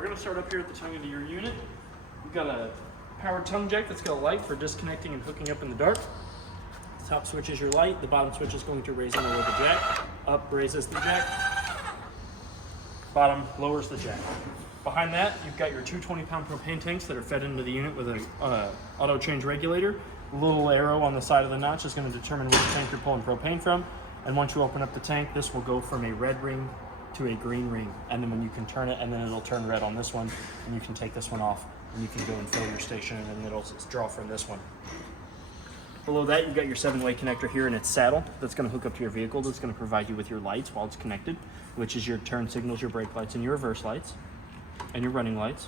we're gonna start up here at the tongue of your unit. You've got a powered tongue jack that's got a light for disconnecting and hooking up in the dark. The top switch is your light. The bottom switch is going to raise and lower the jack. Up raises the jack. Bottom lowers the jack. Behind that, you've got your two 20-pound propane tanks that are fed into the unit with an auto change regulator. A little arrow on the side of the notch is going to determine which tank you're pulling propane from. And once you open up the tank, this will go from a red ring to a green ring. And then when you can turn it, and then it'll turn red on this one, and you can take this one off, and you can go and fill your station, and then it'll draw from this one. Below that, you've got your 7-way connector here in its saddle that's going to hook up to your vehicle. That's going to provide you with your lights while it's connected, which is your turn signals, your brake lights, and your reverse lights, and your running lights.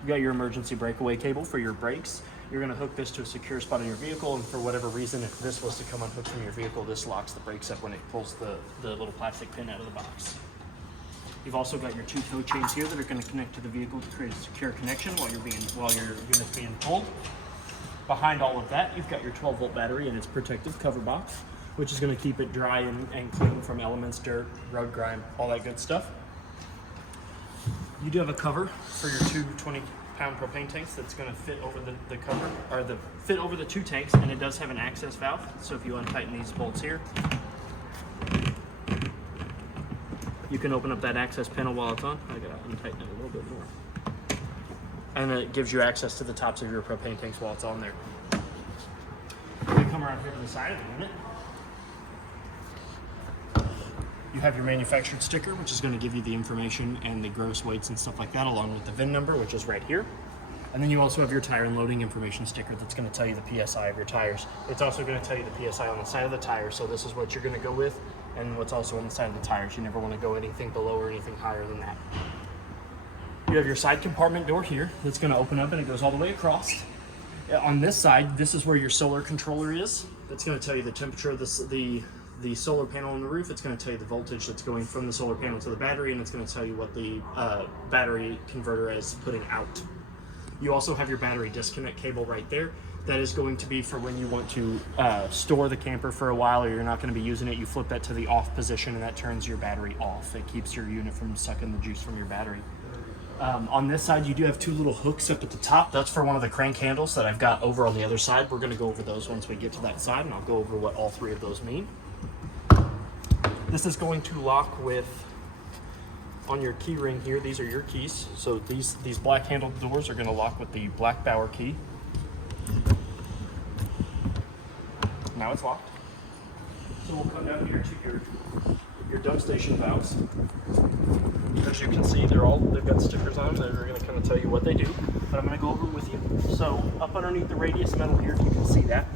You've got your emergency breakaway cable for your brakes. You're going to hook this to a secure spot in your vehicle, and for whatever reason, if this was to come unhooked from your vehicle, this locks the brakes up when it pulls the little plastic pin out of the box. You've also got your two tow chains here that are going to connect to the vehicle to create a secure connection while your unit's being pulled. Behind all of that, you've got your 12-volt battery and its protective cover box, which is going to keep it dry and clean from elements, dirt, road grime, all that good stuff. You do have a cover for your two 20-pound propane tanks that's going to fit over the cover, or fit over the two tanks, and it does have an access valve. So if you untighten these bolts here, you can open up that access panel while it's on. I gotta untighten it a little bit more. And it gives you access to the tops of your propane tanks while it's on there. You come around here to the side of the unit. You have your manufactured sticker, which is going to give you the information and the gross weights and stuff like that, along with the VIN number, which is right here. And then you also have your tire and loading information sticker that's going to tell you the PSI of your tires. It's also going to tell you the PSI on the side of the tire, so this is what you're going to go with, and what's also on the side of the tires. You never want to go anything below or anything higher than that. You have your side compartment door here that's going to open up, and it goes all the way across. On this side, this is where your solar controller is. That's going to tell you the temperature of the solar panel on the roof. It's going to tell you the voltage that's going from the solar panel to the battery, and it's going to tell you what the battery converter is putting out. You also have your battery disconnect cable right there. That is going to be for when you want to store the camper for a while, or you're not going to be using it. You flip that to the off position, and that turns your battery off. It keeps your unit from sucking the juice from your battery. On this side, you do have two little hooks up at the top. That's for one of the crank handles that I've got over on the other side. We're going to go over those once we get to that side, and I'll go over what all three of those mean. This is going to lock with, on your key ring here, these are your keys. So these black handled doors are going to lock with the black Bauer key. Now it's locked. So we'll come down here to your dump station valves. As you can see, they've got stickers on them that are going to kind of tell you what they do, but I'm going to go over them with you. So up underneath the radius metal here, you can see that.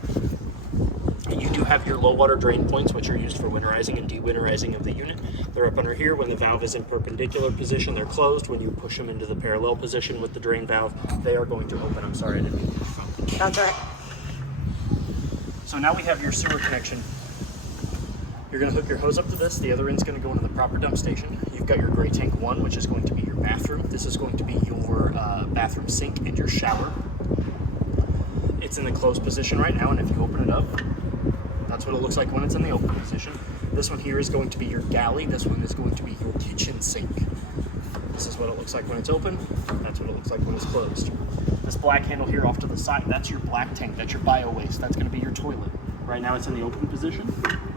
You do have your low water drain points, which are used for winterizing and de-winterizing of the unit. They're up under here. When the valve is in perpendicular position, they're closed. When you push them into the parallel position with the drain valve, they are going to open. I'm sorry, I didn't mean to push them. That's all right. So now we have your sewer connection. You're going to hook your hose up to this. The other end's going to go into the proper dump station. You've got your gray tank 1, which is going to be your bathroom. This is going to be your bathroom sink and your shower. It's in the closed position right now, and if you open it up, that's what it looks like when it's in the open position. This one here is going to be your galley. This one is going to be your kitchen sink. This is what it looks like when it's open. That's what it looks like when it's closed. This black handle here off to the side, that's your black tank. That's your bio waste. That's going to be your toilet. Right now it's in the open position.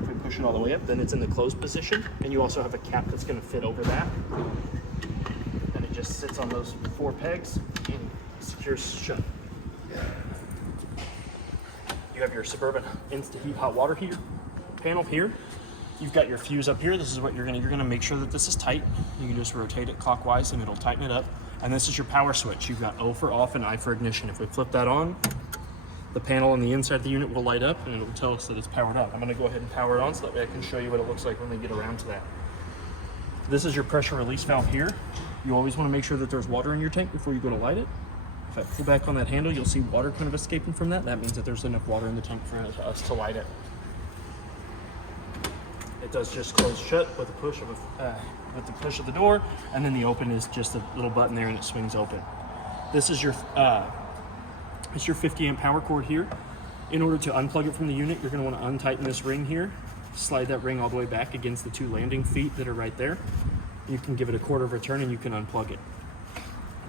If we push it all the way up, then it's in the closed position. And you also have a cap that's going to fit over that. And it just sits on those 4 pegs and secures shut. You have your Suburban Insta-Heat hot water heater panel here. You've got your fuse up here. This is what you're gonna make sure that this is tight. You can just rotate it clockwise and it'll tighten it up. And this is your power switch. You've got O for off and I for ignition. If we flip that on, the panel on the inside of the unit will light up and it will tell us that it's powered up. I'm gonna go ahead and power it on so that way I can show you what it looks like when we get around to that. This is your pressure release valve here. You always wanna make sure that there's water in your tank before you go to light it. If I pull back on that handle, you'll see water kind of escaping from that. That means that there's enough water in the tank for us to light it. It does just close shut with the push of the door, and then the open is just a little button there and it swings open. This is your 50 amp power cord here. In order to unplug it from the unit, you're going to want to untighten this ring here, slide that ring all the way back against the 2 landing feet that are right there. You can give it a quarter of a turn and you can unplug it.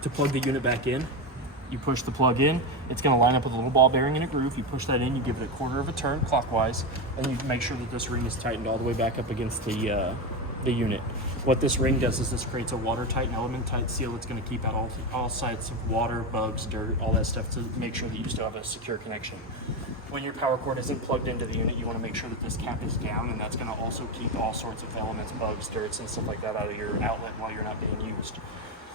To plug the unit back in, you push the plug in, it's going to line up with a little ball bearing in a groove. You push that in, you give it a quarter of a turn clockwise, and you make sure that this ring is tightened all the way back up against the unit. What this ring does is this creates a watertight and element-tight seal that's going to keep out all sites of water, bugs, dirt, all that stuff to make sure that you still have a secure connection. When your power cord isn't plugged into the unit, you want to make sure that this cap is down, and that's going to also keep all sorts of elements, bugs, dirts, and stuff like that out of your outlet while you're not being used.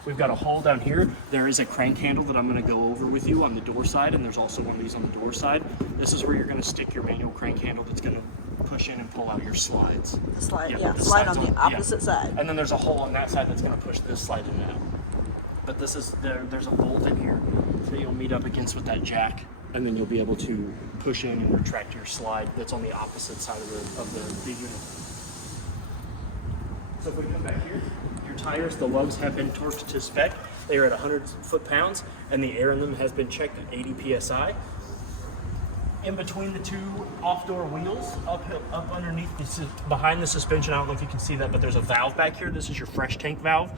We've got a hole down here. There is a crank handle that I'm going to go over with you on the door side, and there's also one of these on the door side. This is where you're going to stick your manual crank handle that's going to push in and pull out your slides. The slide, yeah, slide on the opposite side. And then there's a hole on that side that's going to push this slide in and out. But this is there's a bolt in here that you'll meet up against with that jack, and then you'll be able to push in and retract your slide that's on the opposite side of the unit. So if we come back here, your tires, the lugs have been torqued to spec. They are at 100 foot-pounds, and the air in them has been checked at 80 psi. In between the two off-door wheels, up underneath, behind the suspension, I don't know if you can see that, but there's a valve back here. This is your fresh tank valve.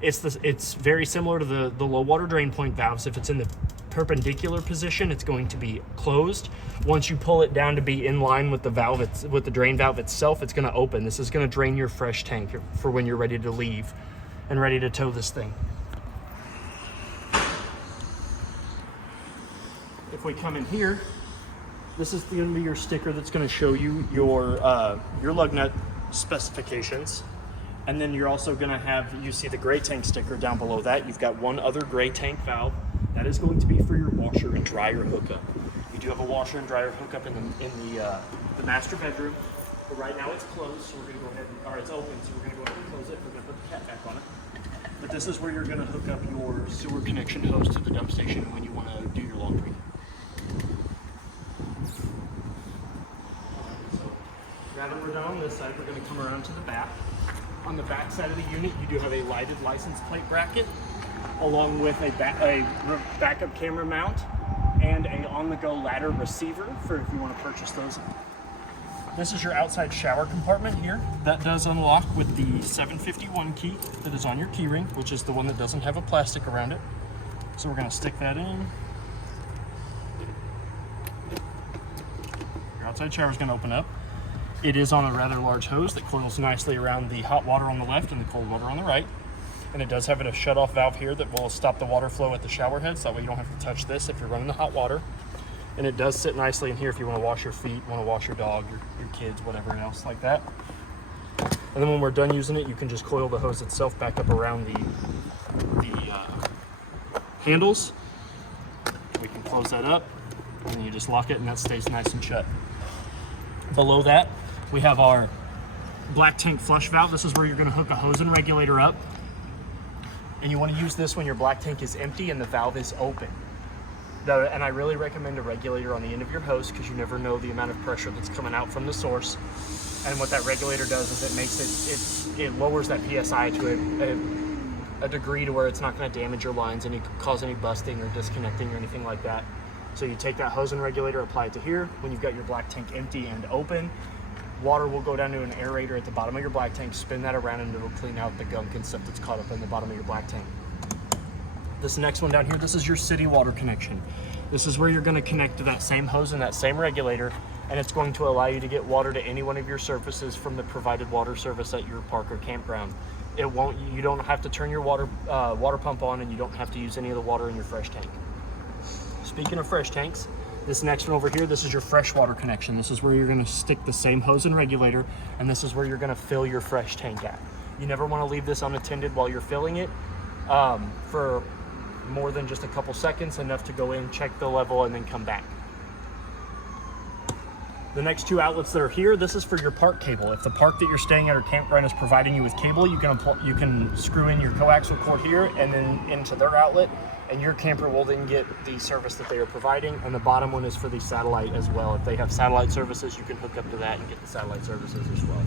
It's very similar to the low water drain point valves. If it's in the perpendicular position, it's going to be closed. Once you pull it down to be in line with the valve, with the drain valve itself, it's going to open. This is going to drain your fresh tank for when you're ready to leave and ready to tow this thing. If we come in here, this is going to be your sticker that's going to show you your lug nut specifications. And then you're also going to have, you see the gray tank sticker down below that. You've got one other gray tank valve. That is going to be for your washer and dryer hookup. You do have a washer and dryer hookup in the master bedroom. But right now it's closed, so we're going to go ahead or it's open, so we're going to go ahead and close it. We're going to put the cap back on it. But this is where you're going to hook up your sewer connection hose to the dump station when you want to do your laundry. Now that we're done on this side, we're going to come around to the back. On the back side of the unit, you do have a lighted license plate bracket, along with a backup camera mount and a on-the-go ladder receiver for if you want to purchase those. This is your outside shower compartment here. That does unlock with the 751 key that is on your key ring, which is the one that doesn't have a plastic around it. So we're going to stick that in. Your outside shower is going to open up. It is on a rather large hose that coils nicely around the hot water on the left and the cold water on the right. And it does have a shut-off valve here that will stop the water flow at the shower head, so that way you don't have to touch this if you're running the hot water. And it does sit nicely in here if you want to wash your feet, want to wash your dog, your kids, whatever else like that. And then when we're done using it, you can just coil the hose itself back up around the handles. We can close that up, and then you just lock it, and that stays nice and shut. Below that, we have our black tank flush valve. This is where you're going to hook a hose and regulator up. And you want to use this when your black tank is empty and the valve is open. And I really recommend a regulator on the end of your hose because you never know the amount of pressure that's coming out from the source. And what that regulator does is it makes it lowers that PSI to a degree to where it's not going to damage your lines and cause any busting or disconnecting or anything like that. So you take that hose and regulator, apply it to here. When you've got your black tank empty and open, water will go down to an aerator at the bottom of your black tank, spin that around, and it'll clean out the gunk and stuff that's caught up in the bottom of your black tank. This next one down here, this is your city water connection. This is where you're going to connect to that same hose and that same regulator, and it's going to allow you to get water to any one of your surfaces from the provided water service at your park or campground. You don't have to turn your water pump on, and you don't have to use any of the water in your fresh tank. Speaking of fresh tanks, this next one over here, this is your freshwater connection. This is where you're going to stick the same hose and regulator, and this is where you're going to fill your fresh tank at. You never want to leave this unattended while you're filling it for more than just a couple seconds, enough to go in, check the level, and then come back. The next two outlets that are here, this is for your park cable. If the park that you're staying at or campground is providing you with cable, you can screw in your coaxial cord here and then into their outlet, and your camper will then get the service that they are providing. And the bottom one is for the satellite as well. If they have satellite services, you can hook up to that and get the satellite services as well.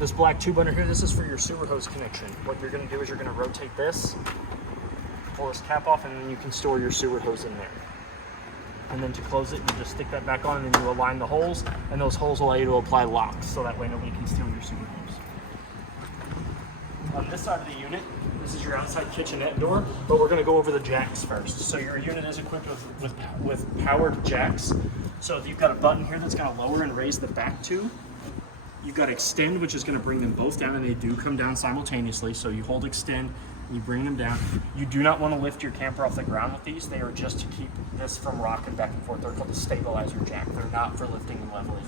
This black tube under here, this is for your sewer hose connection. What you're going to do is you're going to rotate this, pull this cap off, and then you can store your sewer hose in there. And then to close it, you just stick that back on, and then you align the holes, and those holes allow you to apply locks, so that way nobody can steal your sewer hose. side of the unit. This is your outside kitchenette door, but we're going to go over the jacks first. So your unit is equipped with powered jacks. So you've got a button here that's going to lower and raise the back two. You've got extend, which is going to bring them both down, and they do come down simultaneously. So you hold extend, you bring them down. You do not want to lift your camper off the ground with these. They are just to keep this from rocking back and forth. They're called the stabilizer jack. They're not for lifting them levelly.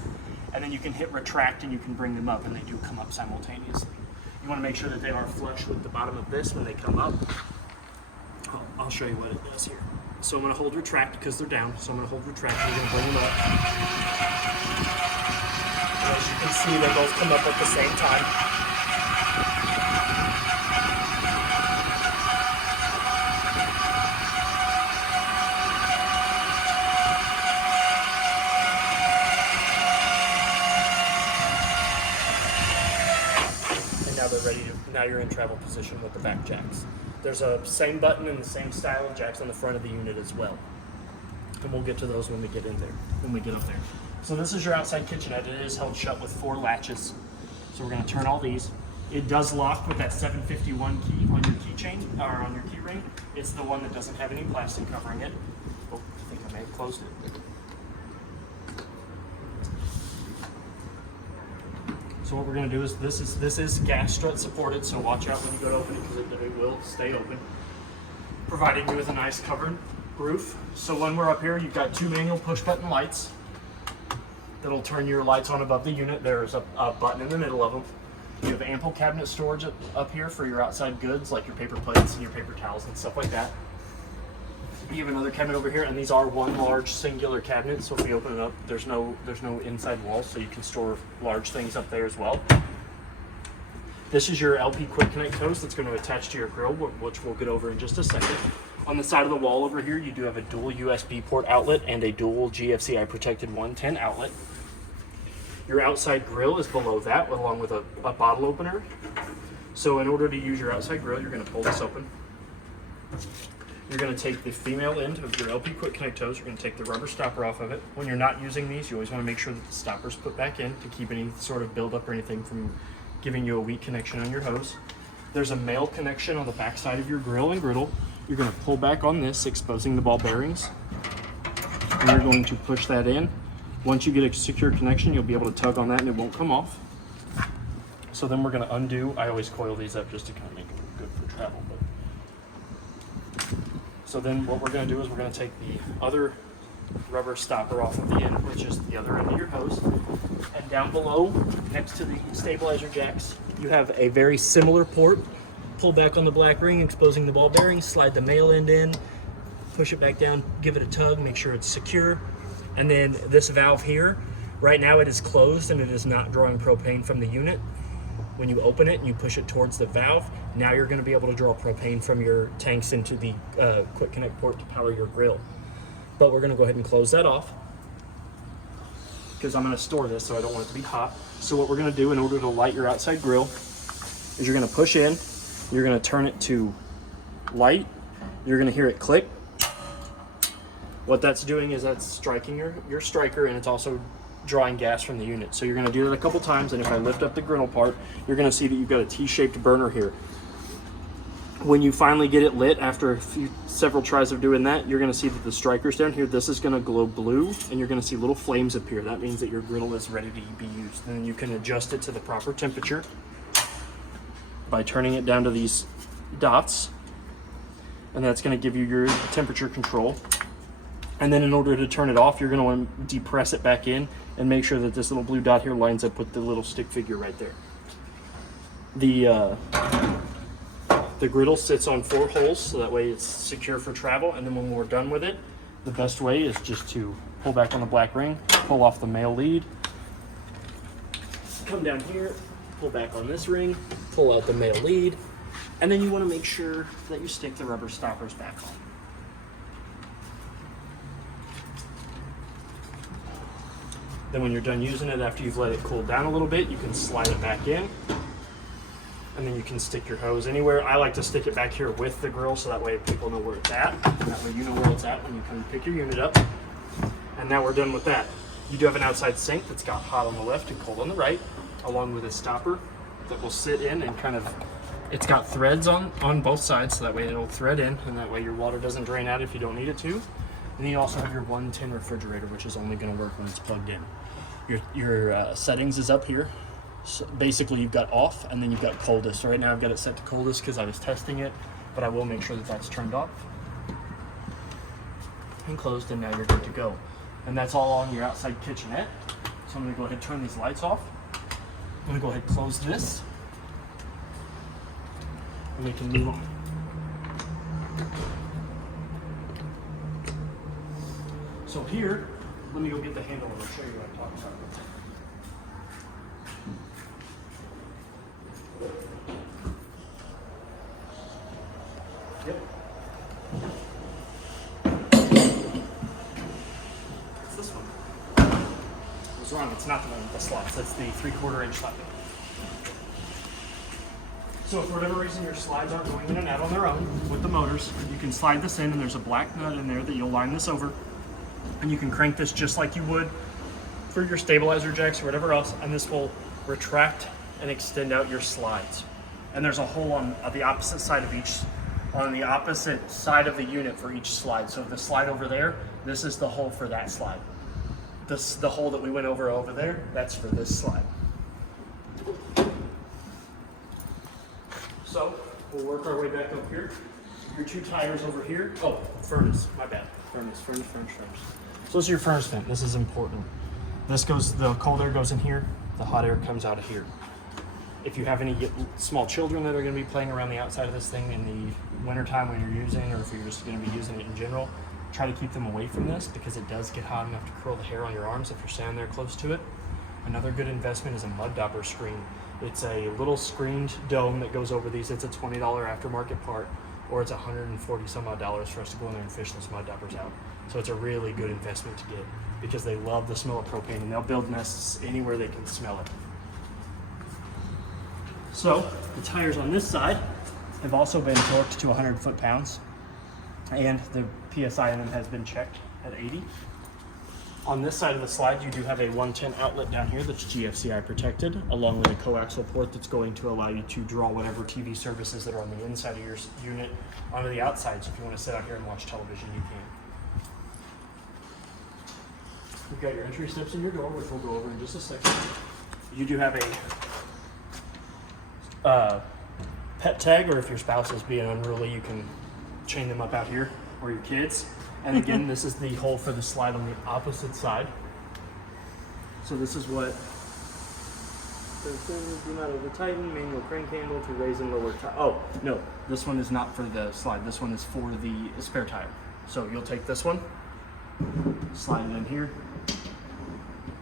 And then you can hit retract and you can bring them up, and they do come up simultaneously. You want to make sure that they are flush with the bottom of this when they come up. I'll show you what it does here. So I'm going to hold retract because they're down. So I'm going to hold retract and I'm going to bring them up. And as you can see, they both come up at the same time. Now you're in travel position with the back jacks. There's a same button and the same style of jacks on the front of the unit as well. And we'll get to those when we get in there, when we get up there. So this is your outside kitchenette. It is held shut with 4 latches. So we're going to turn all these. It does lock with that 751 key on your keychain, or on your key ring. It's the one that doesn't have any plastic covering it. Oh, I think I may have closed it. So what we're going to do is this is gas strut supported, so watch out when you go to open it because it will stay open, providing you with a nice covered roof. So when we're up here, you've got 2 manual push button lights that'll turn your lights on above the unit. There's a button in the middle of them. You have ample cabinet storage up here for your outside goods like your paper plates and your paper towels and stuff like that. You have another cabinet over here, and these are one large singular cabinet, so if we open it up, there's no inside wall, so you can store large things up there as well. This is your LP Quick Connect hose that's going to attach to your grill, which we'll get over in just a second. On the side of the wall over here, you do have a dual USB port outlet and a dual GFCI protected 110 outlet. Your outside grill is below that, along with a bottle opener. So in order to use your outside grill, you're going to pull this open. You're going to take the female end of your LP Quick Connect hose. You're going to take the rubber stopper off of it. When you're not using these, you always want to make sure that the stopper's put back in to keep any sort of buildup or anything from giving you a weak connection on your hose. There's a male connection on the back side of your grill and griddle. You're going to pull back on this, exposing the ball bearings. And you're going to push that in. Once you get a secure connection, you'll be able to tug on that and it won't come off. So then we're going to undo. I always coil these up just to kind of make them good for travel. So then what we're going to do is we're going to take the other rubber stopper off of the end, which is the other end of your hose. And down below, next to the stabilizer jacks, you have a very similar port. Pull back on the black ring, exposing the ball bearing, slide the male end in, push it back down, give it a tug, make sure it's secure. And then this valve here, right now it is closed and it is not drawing propane from the unit. When you open it and you push it towards the valve, now you're going to be able to draw propane from your tanks into the Quick Connect port to power your grill. But we're going to go ahead and close that off because I'm going to store this, so I don't want it to be hot. So what we're going to do in order to light your outside grill is you're going to push in, you're going to turn it to light, you're going to hear it click. What that's doing is that's striking your striker, and it's also drawing gas from the unit. So you're going to do that a couple times, and if I lift up the griddle part, you're going to see that you've got a T-shaped burner here. When you finally get it lit after several tries of doing that, you're going to see that the striker's down here. This is going to glow blue, and you're going to see little flames appear. That means that your griddle is ready to be used. And then you can adjust it to the proper temperature by turning it down to these dots, and that's going to give you your temperature control. And then in order to turn it off, you're going to want to depress it back in and make sure that this little blue dot here lines up with the little stick figure right there. The griddle sits on 4 holes, so that way it's secure for travel. And then when we're done with it, the best way is just to pull back on the black ring, pull off the male lead, come down here, pull back on this ring, pull out the male lead, and then you want to make sure that you stick the rubber stoppers back on. Then when you're done using it, after you've let it cool down a little bit, you can slide it back in, and then you can stick your hose anywhere. I like to stick it back here with the grill, so that way people know where it's at. That way you know where it's at when you come pick your unit up. And now we're done with that. You do have an outside sink that's got hot on the left and cold on the right, along with a stopper that will sit in and kind of It's got threads on both sides, so that way it'll thread in, and that way your water doesn't drain out if you don't need it to. And then you also have your 110 refrigerator, which is only going to work when it's plugged in. Your settings is up here. So basically, you've got off, and then you've got coldest. So right now, I've got it set to coldest because I was testing it, but I will make sure that that's turned off and closed, and now you're good to go. And that's all on your outside kitchenette. So I'm going to go ahead and turn these lights off. I'm going to go ahead and close this. And we can move on. So here, let me go get the handle and I'll show you what I'm talking about. Yep. It's this one. I was wrong, it's not the one with the slots, it's the 3/4 inch slot. So if for whatever reason your slides aren't going in and out on their own with the motors, you can slide this in, and there's a black nut in there that you'll line this over, and you can crank this just like you would for your stabilizer jacks or whatever else, and this will retract and extend out your slides. And there's a hole on the opposite side of the unit for each slide. So the slide over there, this is the hole for that slide. The hole that we went over there, that's for this slide. So we'll work our way back up here. Your 2 tires over here. Oh, furnace, my bad. Furnace. So this is your furnace vent. This is important. The cold air goes in here, the hot air comes out of here. If you have any small children that are going to be playing around the outside of this thing in the wintertime when you're using, or if you're just going to be using it in general, try to keep them away from this because it does get hot enough to curl the hair on your arms if you're standing there close to it. Another good investment is a mud dauber screen. It's a little screened dome that goes over these. It's a $20 aftermarket part, or it's $140 some odd for us to go in there and fish those mud daubers out. So it's a really good investment to get because they love the smell of propane, and they'll build nests anywhere they can smell it. So the tires on this side have also been torqued to 100 foot-pounds, and the PSI in them has been checked at 80. On this side of the slide, you do have a 110 outlet down here that's GFCI protected, along with a coaxial port that's going to allow you to draw whatever TV services that are on the inside of your unit onto the outside. So if you want to sit out here and watch television, you can. You've got your entry steps in your door, which we'll go over in just a second. You do have a pet tag, or if your spouse is being unruly, you can chain them up out here, or your kids. And again, this is the hole for the slide on the opposite side. So this is what do not over tighten, manual crank handle to raise and lower tire. Oh, no, this one is not for the slide. This one is for the spare tire. So you'll take this one, slide it in here.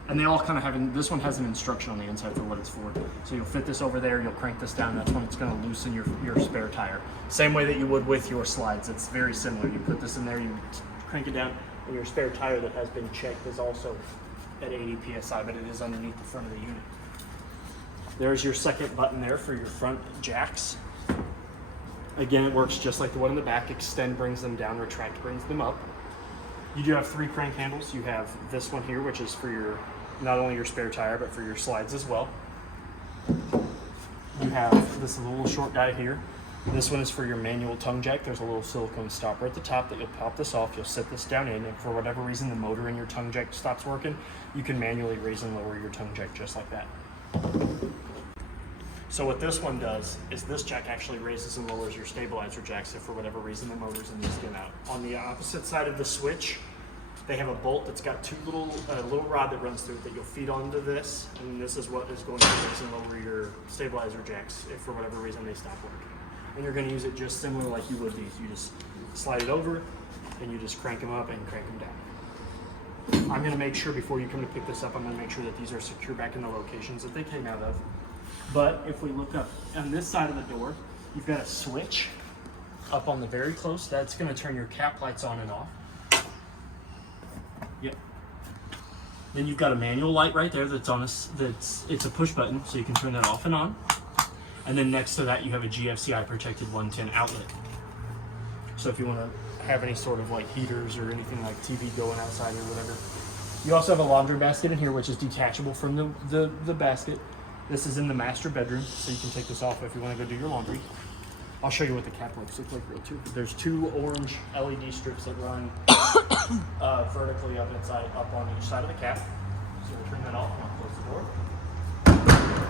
And they all kind of have, this one has an instruction on the inside for what it's for. So you'll fit this over there, you'll crank this down, that's when it's going to loosen your spare tire. Same way that you would with your slides, it's very similar. You put this in there, you crank it down, and your spare tire that has been checked is also at 80 PSI, but it is underneath the front of the unit. There's your second button there for your front jacks. Again, it works just like the one in the back. Extend brings them down, retract brings them up. You do have 3 crank handles. You have this one here, which is for your, not only your spare tire, but for your slides as well. You have this little short guy here. This one is for your manual tongue jack. There's a little silicone stopper at the top that you'll pop this off. You'll sit this down in, and for whatever reason the motor in your tongue jack stops working, you can manually raise and lower your tongue jack just like that. So what this one does is this jack actually raises and lowers your stabilizer jacks if for whatever reason the motor's in the skin out. On the opposite side of the switch, they have a bolt that's got a little rod that runs through it that you'll feed onto this, and this is what is going to raise and lower your stabilizer jacks if for whatever reason they stop working. And you're going to use it just similar like you would these. You just slide it over, and you just crank them up and crank them down. I'm going to make sure before you come to pick this up, I'm going to make sure that these are secure back in the locations that they came out of. But if we look up on this side of the door, you've got a switch up on the very close. That's going to turn your cap lights on and off. Yep. Then you've got a manual light right there that's on it's a push button, so you can turn that off and on. And then next to that, you have a GFCI protected 110 outlet. So if you want to have any sort of like heaters or anything like TV going outside or whatever. You also have a laundry basket in here, which is detachable from the basket. This is in the master bedroom, so you can take this off if you want to go do your laundry. I'll show you what the cap looks like real too. There's 2 orange LED strips that run vertically up on each side of the cap. So we'll turn that off and I'll close the door.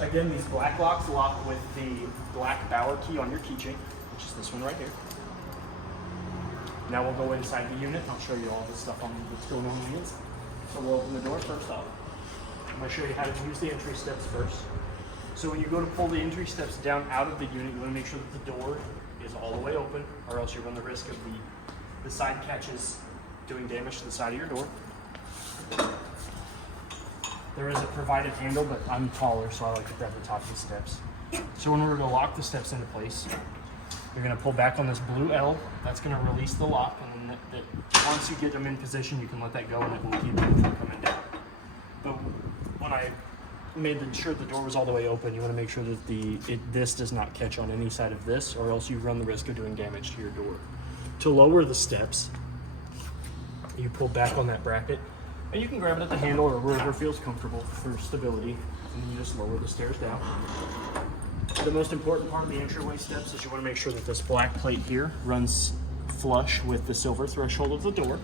Again, these black locks lock with the black Bauer key on your keychain, which is this one right here. Now we'll go inside the unit and I'll show you all the stuff that's going on the inside. So we'll open the door first off. I'm going to show you how to use the entry steps first. So when you go to pull the entry steps down out of the unit, you want to make sure that the door is all the way open, or else you run the risk of the side catches doing damage to the side of your door. There is a provided handle, but I'm taller, so I like to grab the top of the steps. So when we're going to lock the steps into place, you're going to pull back on this blue L. That's going to release the lock, and then once you get them in position, you can let that go, and it will keep them from coming down. But when I made sure the door was all the way open, you want to make sure that this does not catch on any side of this, or else you run the risk of doing damage to your door. To lower the steps, you pull back on that bracket, and you can grab it at the handle or wherever feels comfortable for stability, and you just lower the stairs down. The most important part of the entryway steps is you want to make sure that this black plate here runs flush with the silver threshold of the door.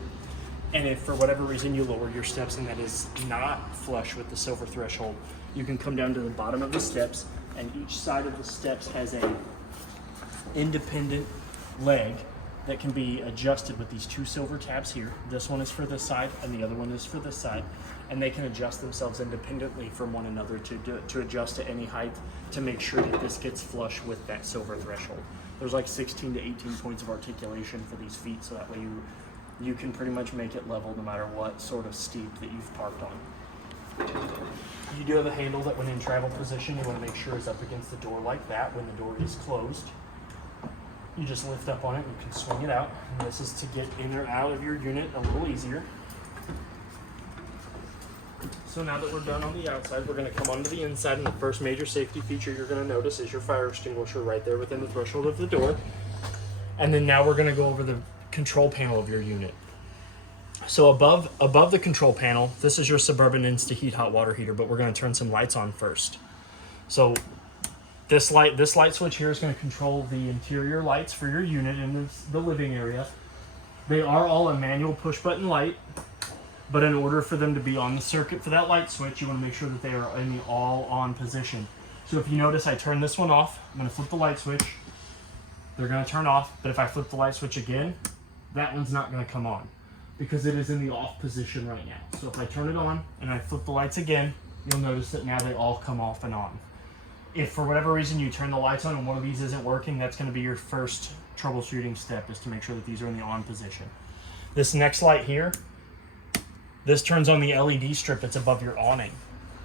And if for whatever reason you lower your steps and that is not flush with the silver threshold, you can come down to the bottom of the steps, and each side of the steps has a independent leg that can be adjusted with these 2 silver tabs here. This one is for this side and the other one is for this side, and they can adjust themselves independently from one another to adjust to any height to make sure that this gets flush with that silver threshold. There's like 16 to 18 points of articulation for these feet, so that way you can pretty much make it level no matter what sort of steep that you've parked on. You do have a handle that when in travel position, you want to make sure is up against the door like that when the door is closed. You just lift up on it and you can swing it out. And this is to get in or out of your unit a little easier. So now that we're done on the outside, we're going to come onto the inside, and the first major safety feature you're going to notice is your fire extinguisher right there within the threshold of the door. And then now we're going to go over the control panel of your unit. So above the control panel, this is your Suburban InstaHeat hot water heater, but we're going to turn some lights on first. So this light switch here is going to control the interior lights for your unit in the living area. They are all a manual push button light, but in order for them to be on the circuit for that light switch, you want to make sure that they are in the all on position. So if you notice, I turn this one off. I'm going to flip the light switch. They're going to turn off, but if I flip the light switch again, that one's not going to come on because it is in the off position right now. So if I turn it on and I flip the lights again, you'll notice that now they all come off and on. If for whatever reason you turn the lights on and one of these isn't working, that's going to be your first troubleshooting step, is to make sure that these are in the on position. This next light here, this turns on the LED strip that's above your awning.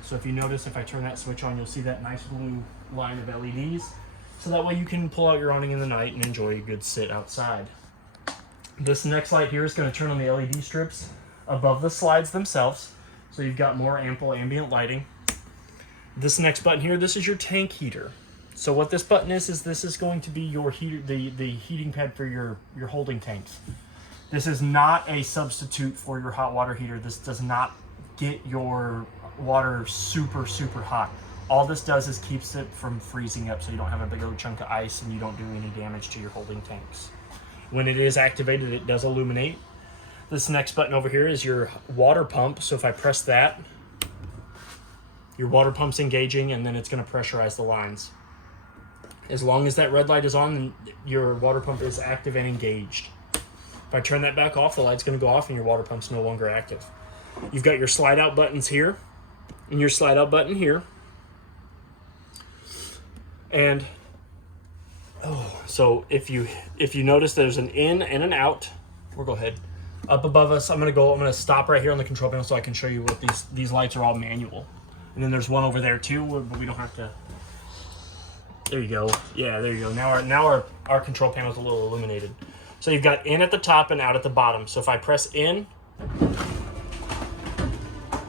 So if you notice, if I turn that switch on, you'll see that nice blue line of LEDs. So that way you can pull out your awning in the night and enjoy a good sit outside. This next light here is going to turn on the LED strips above the slides themselves. So you've got more ample ambient lighting. This next button here, this is your tank heater. So what this button is this is going to be your heater, the heating pad for your holding tanks. This is not a substitute for your hot water heater. This does not get your water super, super hot. All this does is keeps it from freezing up so you don't have a big old chunk of ice and you don't do any damage to your holding tanks. When it is activated, it does illuminate. This next button over here is your water pump. So if I press that, your water pump's engaging, and then it's going to pressurize the lines. As long as that red light is on, then your water pump is active and engaged. If I turn that back off, the light's going to go off and your water pump's no longer active. You've got your slide out buttons here and your slide out button here. And so if you notice there's an in and an out, we'll go ahead. Up above us, I'm gonna stop right here on the control panel so I can show you what these lights are all manual. And then there's one over there too, but we don't have to. There you go. Yeah, there you go. Now our control panel is a little illuminated. So you've got in at the top and out at the bottom. So if I press in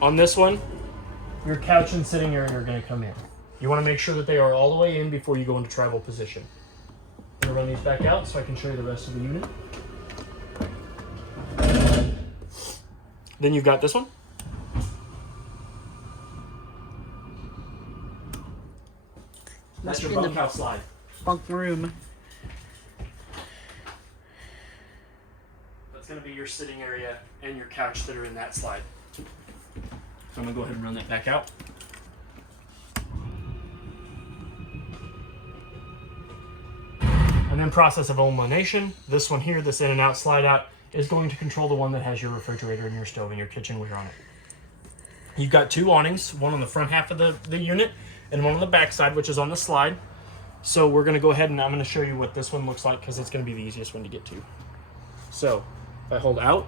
on this one, your couch and sitting area are going to come in. You want to make sure that they are all the way in before you go into travel position. I'm going to run these back out so I can show you the rest of the unit. Then you've got this one. That's your in the bunkhouse slide. bunk room. That's going to be your sitting area and your couch that are in that slide. So I'm going to go ahead and run that back out. And then process of elimination. This one here, this in and out slide out, is going to control the one that has your refrigerator and your stove and your kitchenware on it. You've got two awnings, one on the front half of the unit and one on the back side, which is on the slide. So we're going to go ahead and I'm going to show you what this one looks like because it's going to be the easiest one to get to. So if I hold out,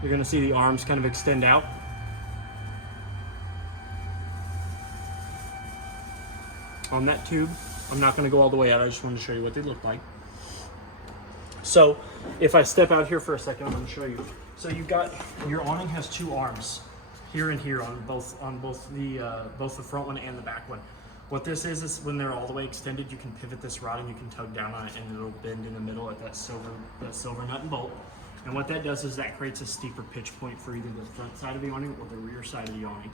you're going to see the arms kind of extend out. On that tube, I'm not going to go all the way out. I just wanted to show you what they look like. So if I step out here for a second, I'm going to show you. So you've got, your awning has two arms, here and here on both the front one and the back one. What this is when they're all the way extended, you can pivot this rod and you can tug down on it and it'll bend in the middle at that silver nut and bolt. And what that does is that creates a steeper pitch point for either the front side of the awning or the rear side of the awning,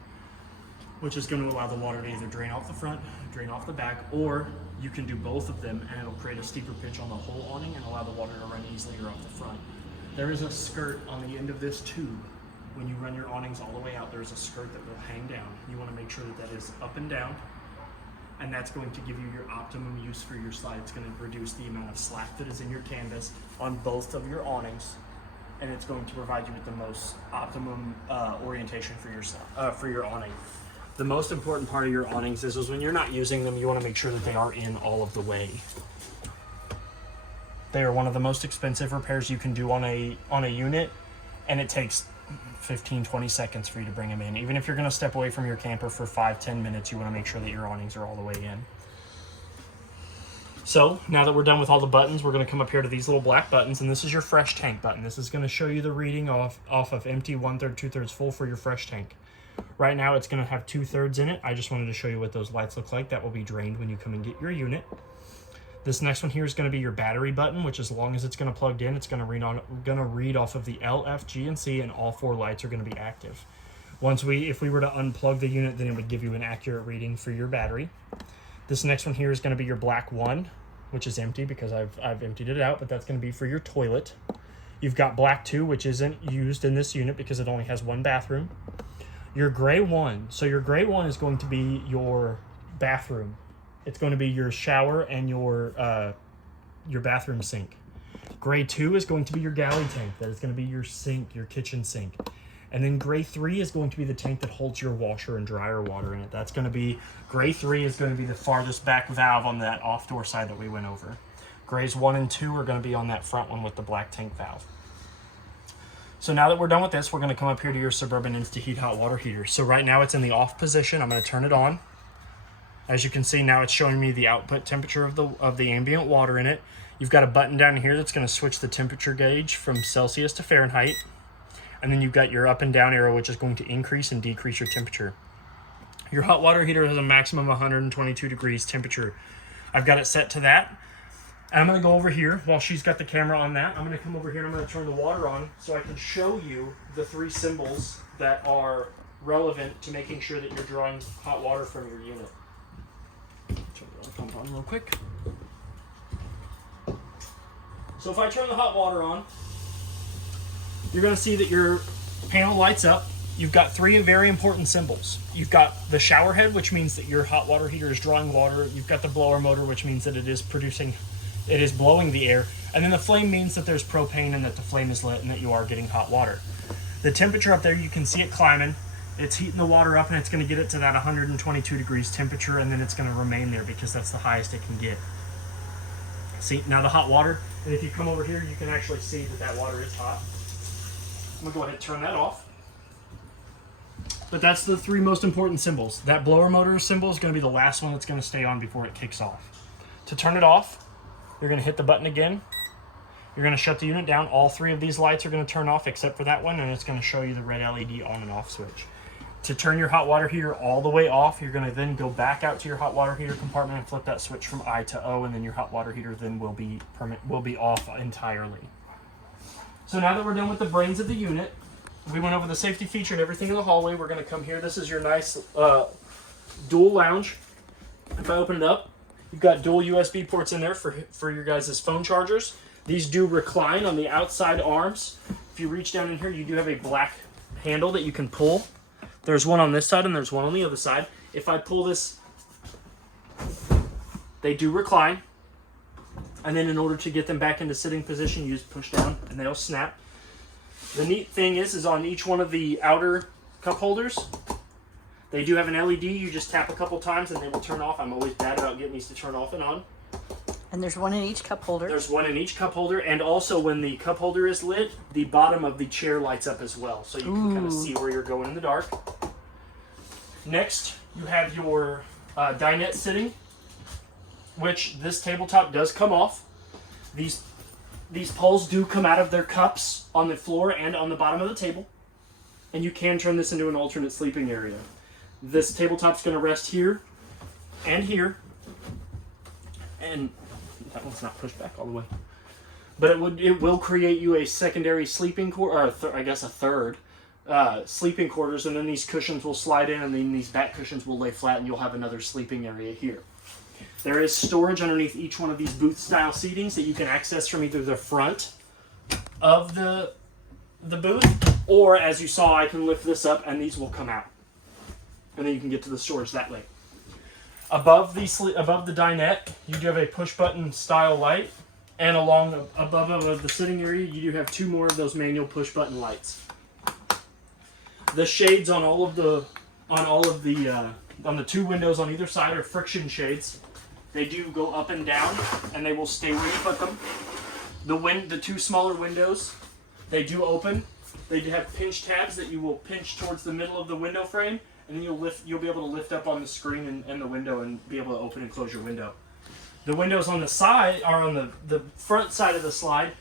which is going to allow the water to either drain off the front, drain off the back, or you can do both of them and it'll create a steeper pitch on the whole awning and allow the water to run easily off the front. There is a skirt on the end of this tube. When you run your awnings all the way out, there's a skirt that will hang down. You want to make sure that that is up and down, and that's going to give you your optimum use for your slide. It's going to reduce the amount of slack that is in your canvas on both of your awnings, and it's going to provide you with the most optimum orientation for your awning. The most important part of your awnings is when you're not using them, you want to make sure that they are in all of the way. They are one of the most expensive repairs you can do on a unit, and it takes 15-20 seconds for you to bring them in. Even if you're going to step away from your camper for 5-10 minutes, you want to make sure that your awnings are all the way in. So now that we're done with all the buttons, we're going to come up here to these little black buttons, and this is your fresh tank button. This is going to show you the reading off of empty, 1/3, 2/3 full for your fresh tank. Right now it's going to have 2/3 in it. I just wanted to show you what those lights look like. That will be drained when you come and get your unit. This next one here is going to be your battery button, which as long as it's going to plugged in, it's going to read off of the L, F, G, and C, and all 4 lights are going to be active. If we were to unplug the unit, then it would give you an accurate reading for your battery. This next one here is going to be your black 1, which is empty because I've emptied it out, but that's going to be for your toilet. You've got black 2, which isn't used in this unit because it only has 1 bathroom. Your gray 1, so your gray 1 is going to be your bathroom. It's going to be your shower and your bathroom sink. Gray 2 is going to be your galley tank. That is going to be your sink, your kitchen sink. And then gray 3 is going to be the tank that holds your washer and dryer water in it. That's going to be, gray 3 is going to be the farthest back valve on that off door side that we went over. Grays 1 and 2 are going to be on that front one with the black tank valve. So now that we're done with this, we're going to come up here to your Suburban InstaHeat hot water heater. So right now it's in the off position. I'm going to turn it on. As you can see now, it's showing me the output temperature of the ambient water in it. You've got a button down here that's going to switch the temperature gauge from Celsius to Fahrenheit. And then you've got your up and down arrow, which is going to increase and decrease your temperature. Your hot water heater has a maximum of 122 degrees temperature. I've got it set to that. And I'm going to go over here while she's got the camera on that. I'm going to come over here and I'm going to turn the water on so I can show you the 3 symbols that are relevant to making sure that you're drawing hot water from your unit. Turn the pump on real quick. So if I turn the hot water on, you're going to see that your panel lights up. You've got 3 very important symbols. You've got the shower head, which means that your hot water heater is drawing water. You've got the blower motor, which means that it is blowing the air. And then the flame means that there's propane and that the flame is lit and that you are getting hot water. The temperature up there, you can see it climbing. It's heating the water up and it's going to get it to that 122 degrees temperature, and then it's going to remain there because that's the highest it can get. See, now the hot water, and if you come over here, you can actually see that water is hot. I'm going to go ahead and turn that off. But that's the 3 most important symbols. That blower motor symbol is going to be the last one that's going to stay on before it kicks off. To turn it off, you're going to hit the button again. You're going to shut the unit down. All 3 of these lights are going to turn off except for that one, and it's going to show you the red LED on and off switch. To turn your hot water heater all the way off, you're going to then go back out to your hot water heater compartment and flip that switch from I to O, and then your hot water heater then will be off entirely. So now that we're done with the brains of the unit, we went over the safety feature and everything in the hallway. We're going to come here. This is your nice dual lounge. If I open it up, you've got dual USB ports in there for your guys' phone chargers. These do recline on the outside arms. If you reach down in here, you do have a black handle that you can pull. There's one on this side and there's one on the other side. If I pull this, they do recline. And then in order to get them back into sitting position, you just push down and they'll snap. The neat thing is on each one of the outer cup holders, they do have an LED. You just tap a couple times and they will turn off. I'm always bad about getting these to turn off and on. And there's one in each cup holder. There's one in each cup holder, and also when the cup holder is lit, the bottom of the chair lights up as well, so you can kind of see where you're going in the dark. Next, you have your dinette sitting, which this tabletop does come off. These poles do come out of their cups on the floor and on the bottom of the table, and you can turn this into an alternate sleeping area. This tabletop's going to rest here and here, and that one's not pushed back all the way. But it will create you a secondary sleeping quarter, or I guess a third sleeping quarters, and then these cushions will slide in, and then these back cushions will lay flat, and you'll have another sleeping area here. There is storage underneath each one of these booth-style seatings that you can access from either the front of the booth, or as you saw, I can lift this up, and these will come out, and then you can get to the storage that way. Above the dinette, you do have a push-button style light, and above the sitting area, you do have two more of those manual push-button lights. The shades on the two windows on either side are friction shades. They do go up and down, and they will stay where you put them. The two smaller windows, they do open. They do have pinch tabs that you will pinch towards the middle of the window frame, and then you'll be able to lift up on the screen and the window and be able to open and close your window. The windows on the side are on the front side of the slide.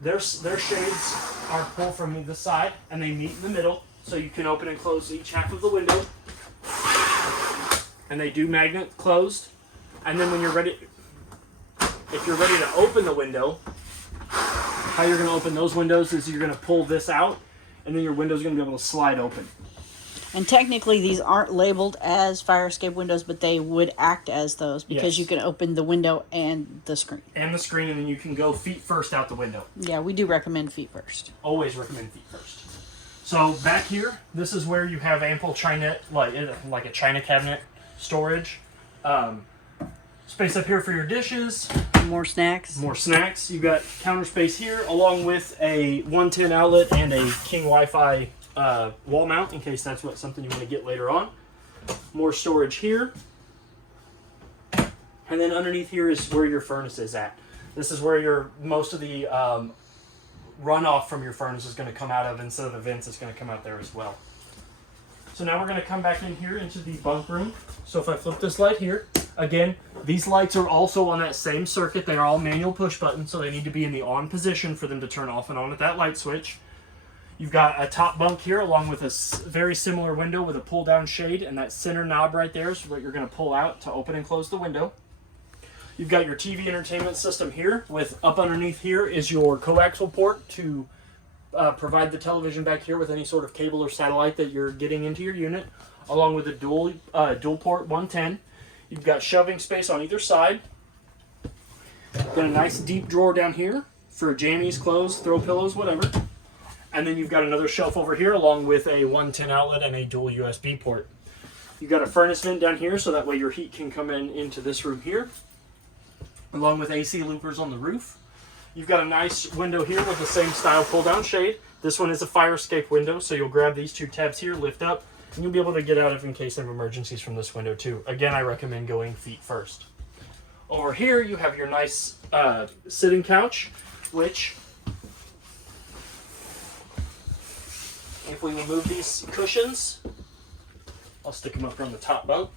Their shades are pulled from the side, and they meet in the middle, so you can open and close each half of the window. And they do magnet closed. And then when you're ready, if you're ready to open the window, how you're going to open those windows is you're going to pull this out, and then your window's going to be able to slide open. And technically, these aren't labeled as fire escape windows, but they would act as those because you can open the window and the screen. And then you can go feet first out the window. Yeah, we do recommend feet first. Always recommend feet first. So back here, this is where you have ample china, like a china cabinet storage. Space up here for your dishes. More snacks. You've got counter space here, along with a 110 outlet and a King Wi-Fi wall mount, in case that's something you want to get later on. More storage here. And then underneath here is where your furnace is at. This is where most of the runoff from your furnace is going to come out of. Instead of the vents, it's going to come out there as well. So now we're going to come back in here into the bunk room. So if I flip this light here, again, these lights are also on that same circuit. They are all manual push buttons, so they need to be in the on position for them to turn off and on at that light switch. You've got a top bunk here along with a very similar window with a pull down shade, and that center knob right there is what you're going to pull out to open and close the window. You've got your TV entertainment system here with up underneath here is your coaxial port to provide the television back here with any sort of cable or satellite that you're getting into your unit, along with a dual port 110. You've got shelving space on either side. Got a nice deep drawer down here for jammies, clothes, throw pillows, whatever. And then you've got another shelf over here along with a 110 outlet and a dual USB port. You've got a furnace vent down here so that way your heat can come into this room here, along with AC loopers on the roof. You've got a nice window here with the same style pull-down shade. This one is a fire escape window, so you'll grab these two tabs here, lift up, and you'll be able to get out in case of emergencies from this window too. Again, I recommend going feet first. Over here, you have your nice sitting couch, which, if we remove these cushions, I'll stick them up here on the top bunk.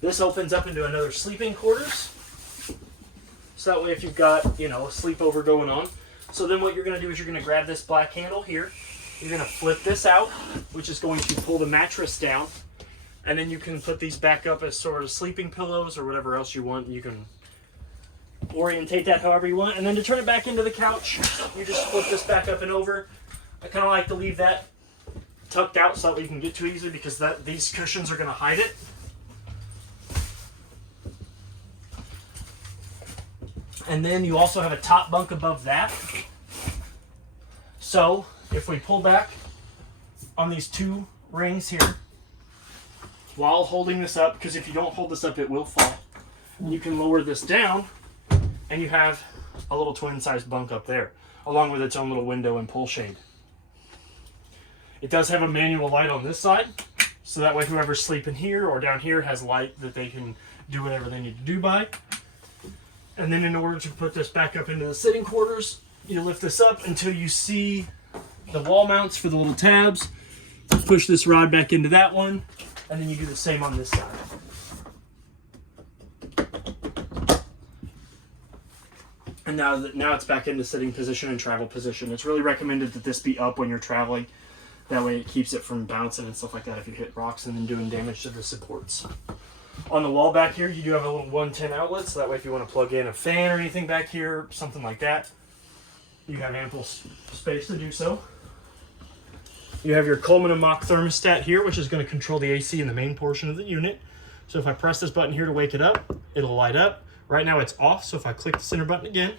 This opens up into another sleeping quarters. So that way if you've got, a sleepover going on. So then what you're going to do is you're going to grab this black handle here. You're going to flip this out, which is going to pull the mattress down. And then you can put these back up as sort of sleeping pillows or whatever else you want. You can orientate that however you want. And then to turn it back into the couch, you just flip this back up and over. I kind of like to leave that tucked out so that you can get to it easily because these cushions are going to hide it. And then you also have a top bunk above that. So if we pull back on these two rings here, while holding this up, because if you don't hold this up, it will fall. You can lower this down, and you have a little twin-sized bunk up there, along with its own little window and pull shade. It does have a manual light on this side, so that way whoever's sleeping here or down here has light that they can do whatever they need to do by. And then in order to put this back up into the sitting quarters, you lift this up until you see the wall mounts for the little tabs. Push this rod back into that one, and then you do the same on this side. And now it's back into sitting position and travel position. It's really recommended that this be up when you're traveling. That way it keeps it from bouncing and stuff like that if you hit rocks and then doing damage to the supports. On the wall back here, you do have a little 110 outlet, so that way if you want to plug in a fan or anything back here, something like that, you have ample space to do so. You have your Coleman and Mach thermostat here, which is going to control the AC in the main portion of the unit. So if I press this button here to wake it up, it'll light up. Right now it's off, so if I click the center button again,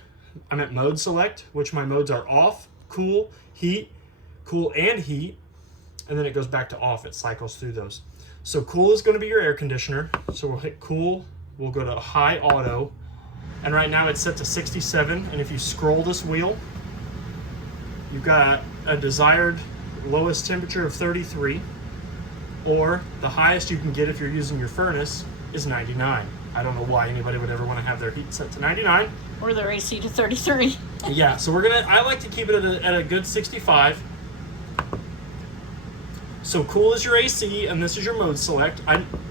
I'm at mode select, which my modes are off, cool, and heat, and then it goes back to off. It cycles through those. So cool is going to be your air conditioner. So we'll hit cool, we'll go to high auto, and right now it's set to 67, and if you scroll this wheel, you've got a desired lowest temperature of 33, or the highest you can get if you're using your furnace is 99. I don't know why anybody would ever want to have their heat set to 99. Or their AC to 33. Yeah, so I like to keep it at a good 65. So cool is your AC, and this is your mode select.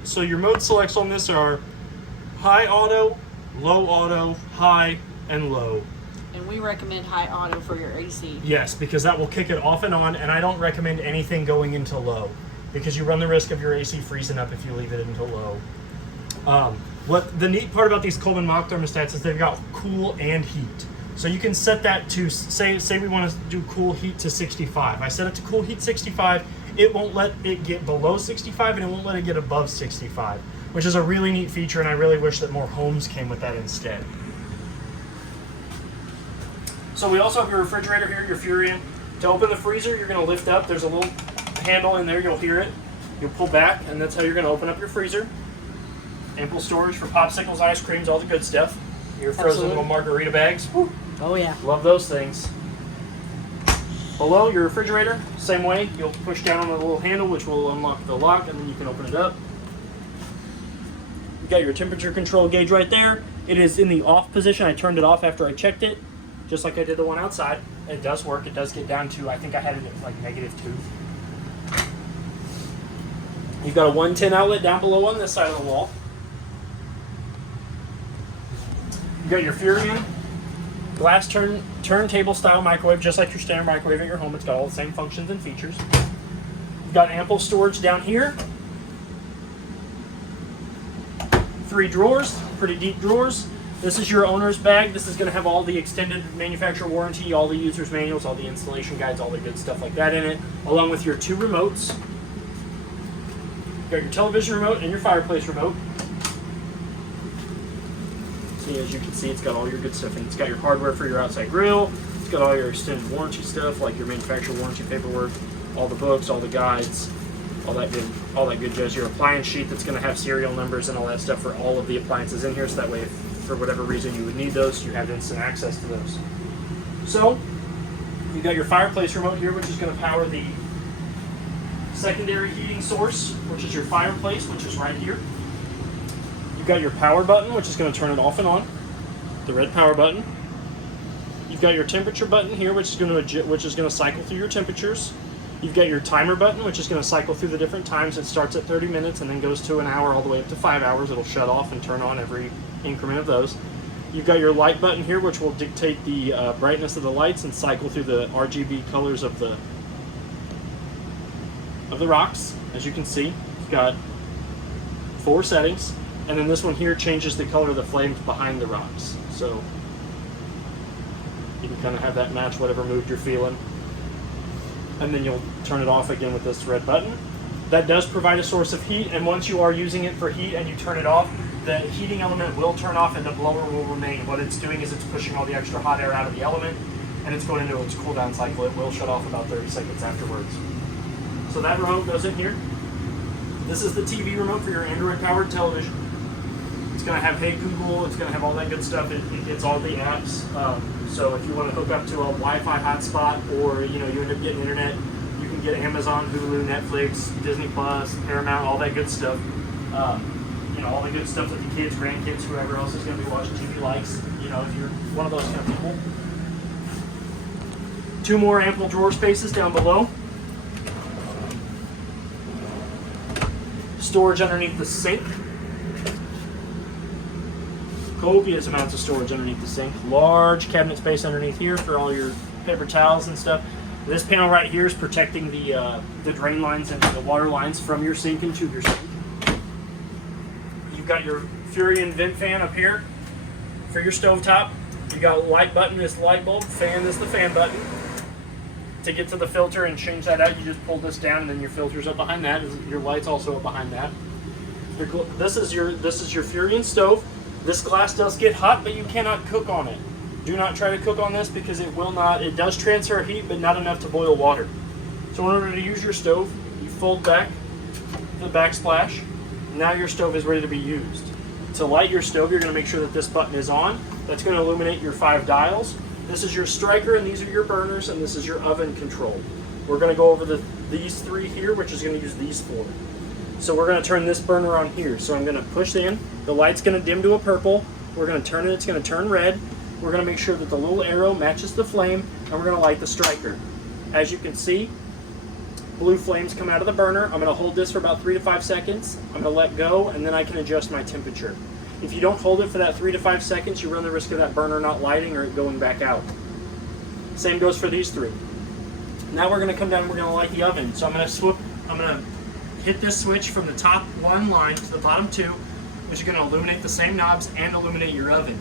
So your mode selects on this are high auto, low auto, high, and low. And we recommend high auto for your AC. Yes, because that will kick it off and on, and I don't recommend anything going into low, because you run the risk of your AC freezing up if you leave it into low. What the neat part about these Coleman Mach thermostats is they've got cool and heat. So you can set that to, say we want to do cool heat to 65. I set it to cool heat 65. It won't let it get below 65, and it won't let it get above 65, which is a really neat feature, and I really wish that more homes came with that instead. So we also have your refrigerator here, your Furion. To open the freezer, you're going to lift up. There's a little handle in there. You'll hear it. You'll pull back, and that's how you're going to open up your freezer. Ample storage for popsicles, ice creams, all the good stuff. Your frozen little margarita bags. Woo. Oh, yeah. Love those things. Below your refrigerator, same way. You'll push down on the little handle, which will unlock the lock, and then you can open it up. You've got your temperature control gauge right there. It is in the off position. I turned it off after I checked it, just like I did the one outside. It does work. It does get down to, I think I had it at like -2. You've got a 110 outlet down below on this side of the wall. You've got your Furion glass turntable style microwave, just like your standard microwave at your home. It's got all the same functions and features. You've got ample storage down here. 3 drawers, pretty deep drawers. This is your owner's bag. This is going to have all the extended manufacturer warranty, all the user's manuals, all the installation guides, all the good stuff like that in it, along with your 2 remotes. You've got your television remote and your fireplace remote. See, as you can see, it's got all your good stuff in it. It's got your hardware for your outside grill. It's got all your extended warranty stuff, like your manufacturer warranty paperwork, all the books, all the guides, all that good jazz. Your appliance sheet that's going to have serial numbers and all that stuff for all of the appliances in here, so that way, if for whatever reason you would need those, you have instant access to those. So, you got your fireplace remote here, which is going to power the secondary heating source, which is your fireplace, which is right here. You've got your power button, which is going to turn it off and on, the red power button. You've got your temperature button here, which is going to cycle through your temperatures. You've got your timer button, which is going to cycle through the different times. It starts at 30 minutes and then goes to an hour all the way up to 5 hours. It'll shut off and turn on every increment of those. You've got your light button here, which will dictate the brightness of the lights and cycle through the RGB colors of the rocks. As you can see, you've got 4 settings. And then this one here changes the color of the flames behind the rocks. So you can kind of have that match whatever mood you're feeling. And then you'll turn it off again with this red button. That does provide a source of heat, and once you are using it for heat and you turn it off, the heating element will turn off and the blower will remain. What it's doing is it's pushing all the extra hot air out of the element and it's going into its cool down cycle. It will shut off about 30 seconds afterwards. So that remote goes in here. This is the TV remote for your Android powered television. It's going to have Hey Google, it's going to have all that good stuff. It gets all the apps. So if you want to hook up to a Wi-Fi hotspot, or you end up getting internet, you can get Amazon, Hulu, Netflix, Disney Plus, Paramount, all that good stuff. All the good stuff that the kids, grandkids, whoever else is going to be watching TV likes. If you're one of those kind of people. 2 more ample drawer spaces down below. Storage underneath the sink. Copious amounts of storage underneath the sink. Large cabinet space underneath here for all your paper towels and stuff. This panel right here is protecting the drain lines and the water lines from your sink into your sink. You've got your Furion vent fan up here for your stovetop. You got a light button, this light bulb. Fan is the fan button. To get to the filter and change that out, you just pull this down, and then your filter's up behind that. Your light's also up behind that. This is your Furion stove. This glass does get hot, but you cannot cook on it. Do not try to cook on this because it will not. It does transfer heat, but not enough to boil water. So in order to use your stove, you fold back the backsplash. Now your stove is ready to be used. To light your stove, you're going to make sure that this button is on. That's going to illuminate your 5 dials. This is your striker, and these are your burners, and this is your oven control. We're going to go over these 3 here, which is going to use these 4. So we're going to turn this burner on here. So I'm going to push in. The light's going to dim to a purple. We're going to turn it. It's going to turn red. We're going to make sure that the little arrow matches the flame, and we're going to light the striker. As you can see, blue flames come out of the burner. I'm going to hold this for about 3 to 5 seconds. I'm going to let go, and then I can adjust my temperature. If you don't hold it for that 3 to 5 seconds, you run the risk of that burner not lighting or it going back out. Same goes for these 3. Now we're going to come down and we're going to light the oven. So I'm going to hit this switch from the top 1 line to the bottom 2, which is going to illuminate the same knobs and illuminate your oven.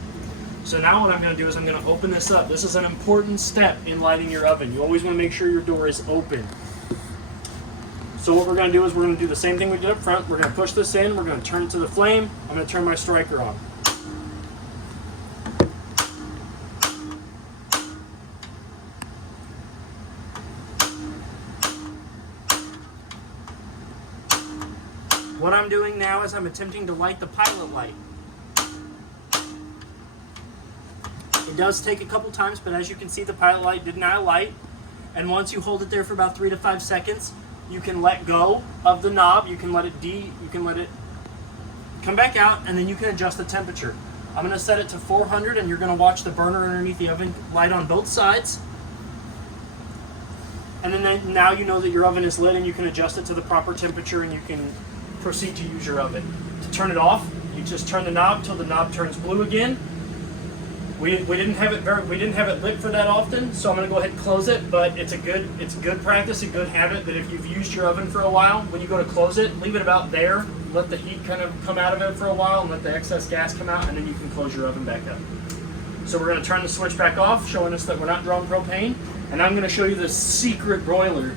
So now what I'm going to do is I'm going to open this up. This is an important step in lighting your oven. You always want to make sure your door is open. So what we're going to do is we're going to do the same thing we did up front. We're going to push this in. We're going to turn it to the flame. I'm going to turn my striker on. What I'm doing now is I'm attempting to light the pilot light. It does take a couple times, but as you can see, the pilot light did not light. And once you hold it there for about 3 to 5 seconds, you can let go of the knob. You can let it come back out, and then you can adjust the temperature. I'm going to set it to 400, and you're going to watch the burner underneath the oven light on both sides. And then now you know that your oven is lit, and you can adjust it to the proper temperature, and you can proceed to use your oven. To turn it off, you just turn the knob till the knob turns blue again. We didn't have it lit for that often, so I'm going to go ahead and close it. But it's a good practice, a good habit that if you've used your oven for a while, when you go to close it, leave it about there. Let the heat kind of come out of it for a while, and let the excess gas come out, and then you can close your oven back up. So we're going to turn the switch back off, showing us that we're not drawing propane. And I'm going to show you the secret broiler.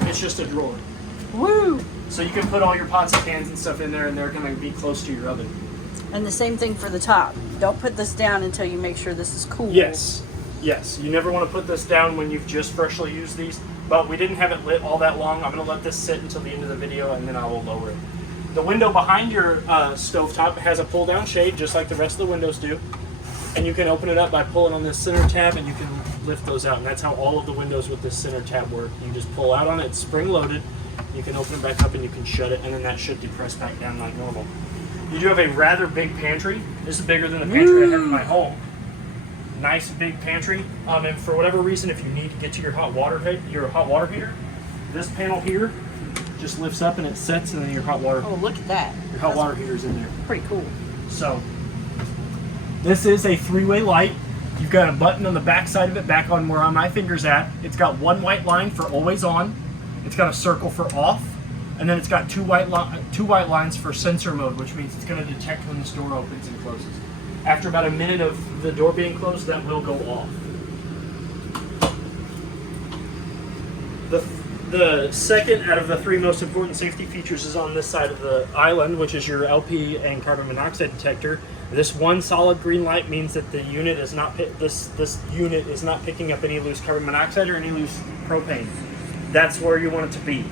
It's just a drawer. Woo! So you can put all your pots and pans and stuff in there, and they're going to be close to your oven. And the same thing for the top. Don't put this down until you make sure this is cool. Yes. You never want to put this down when you've just freshly used these. But we didn't have it lit all that long. I'm going to let this sit until the end of the video, and then I will lower it. The window behind your stovetop has a pull-down shade, just like the rest of the windows do. And you can open it up by pulling on this center tab, and you can lift those out. And that's how all of the windows with this center tab work. You just pull out on it, it's spring-loaded. You can open it back up, and you can shut it, and then that should depress back down like normal. You do have a rather big pantry. This is bigger than the pantry I have in my home. Nice big pantry. And for whatever reason, if you need to get to your hot water heater, this panel here just lifts up and it sets, and then your hot water. Oh, look at that. Your hot water heater's in there. Pretty cool. So this is a 3-way light. You've got a button on the back side of it, back on where my finger's at. It's got 1 white line for always on. It's got a circle for off. And then it's got 2 white lines for sensor mode, which means it's going to detect when this door opens and closes. After about a minute of the door being closed, that will go off. The second out of the 3 most important safety features is on this side of the island, which is your LP and carbon monoxide detector. This one solid green light means that the unit is not this unit is not picking up any loose carbon monoxide or any loose propane. That's where you want it to be.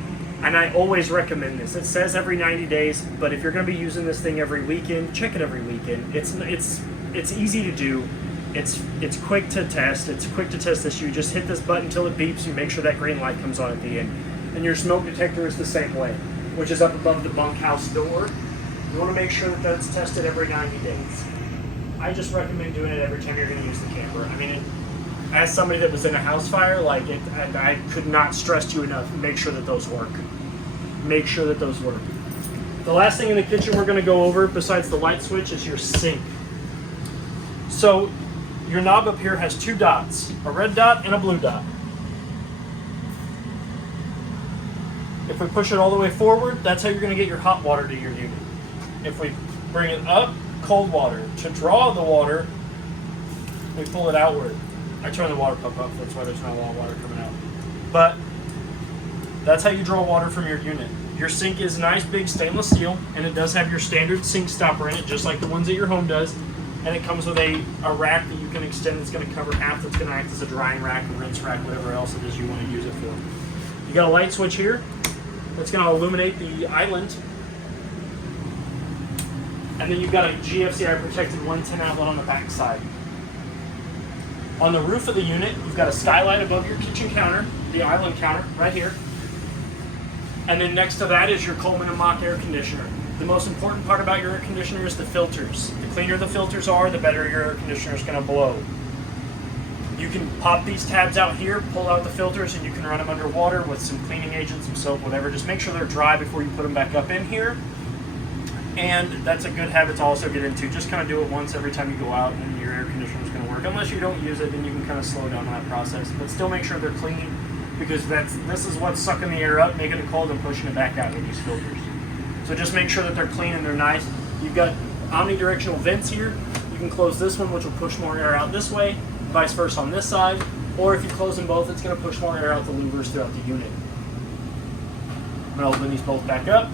And I always recommend this. It says every 90 days, but if you're going to be using this thing every weekend, check it every weekend. It's easy to do. It's quick to test. It's quick to test this. You just hit this button until it beeps. You make sure that green light comes on at the end. And your smoke detector is the same way, which is up above the bunkhouse door. You want to make sure that that's tested every 90 days. I just recommend doing it every time you're going to use the camper. I mean, as somebody that was in a house fire, I could not stress to you enough. Make sure that those work. Make sure that those work. The last thing in the kitchen we're going to go over, besides the light switch, is your sink. So your knob up here has 2 dots, a red dot and a blue dot. If we push it all the way forward, that's how you're going to get your hot water to your unit. If we bring it up, cold water. To draw the water, we pull it outward. I turn the water pump up, that's why there's not a lot of water coming out. But that's how you draw water from your unit. Your sink is nice big stainless steel, and it does have your standard sink stopper in it, just like the ones at your home does. And it comes with a rack that you can extend that's going to cover half, that's going to act as a drying rack, a rinse rack, whatever else it is you want to use it for. You got a light switch here that's going to illuminate the island. And then you've got a GFCI protected 110 outlet on the back side. On the roof of the unit, you've got a skylight above your kitchen counter, the island counter, right here. And then next to that is your Coleman and Mach air conditioner. The most important part about your air conditioner is the filters. The cleaner the filters are, the better your air conditioner is going to blow. You can pop these tabs out here, pull out the filters, and you can run them underwater with some cleaning agent, some soap, whatever. Just make sure they're dry before you put them back up in here. And that's a good habit to also get into. Just kind of do it once every time you go out, and your air conditioner is going to work. Unless you don't use it, then you can kind of slow down that process. But still make sure they're clean, because this is what's sucking the air up, making it cold, and pushing it back out with these filters. So just make sure that they're clean and they're nice. You've got omnidirectional vents here. You can close this one, which will push more air out this way, vice versa on this side. Or if you close them both, it's going to push more air out the louvers throughout the unit. I'm going to open these both back up.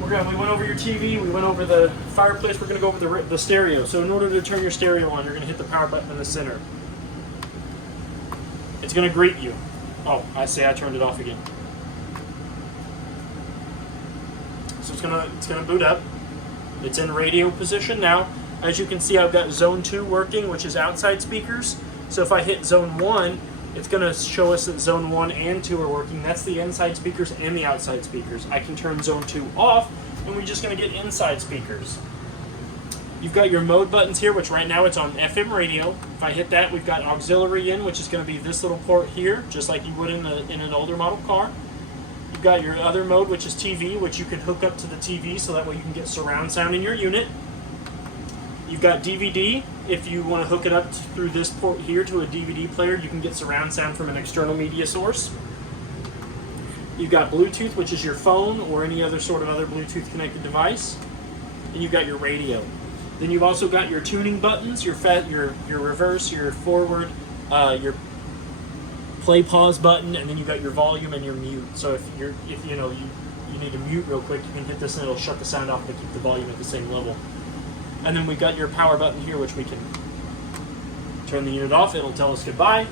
We went over your TV, we went over the fireplace, we're going to go over the stereo. So in order to turn your stereo on, you're going to hit the power button in the center. It's going to greet you. Oh, I turned it off again. So it's gonna boot up. It's in radio position now. As you can see, I've got zone 2 working, which is outside speakers. So if I hit zone 1, it's gonna show us that zone 1 and 2 are working. That's the inside speakers and the outside speakers. I can turn zone 2 off, and we're just gonna get inside speakers. You've got your mode buttons here, which right now it's on FM radio. If I hit that, we've got auxiliary in, which is going to be this little port here, just like you would in an older model car. You've got your other mode, which is TV, which you can hook up to the TV, so that way you can get surround sound in your unit. You've got DVD. If you want to hook it up through this port here to a DVD player, you can get surround sound from an external media source. You've got Bluetooth, which is your phone or any other sort of other Bluetooth connected device. And you've got your radio. Then you've also got your tuning buttons, your reverse, your forward, your play pause button, and then you've got your volume and your mute. So if you need to mute real quick, you can hit this and it'll shut the sound off but keep the volume at the same level. And then we've got your power button here, which we can turn the unit off. It'll tell us goodbye.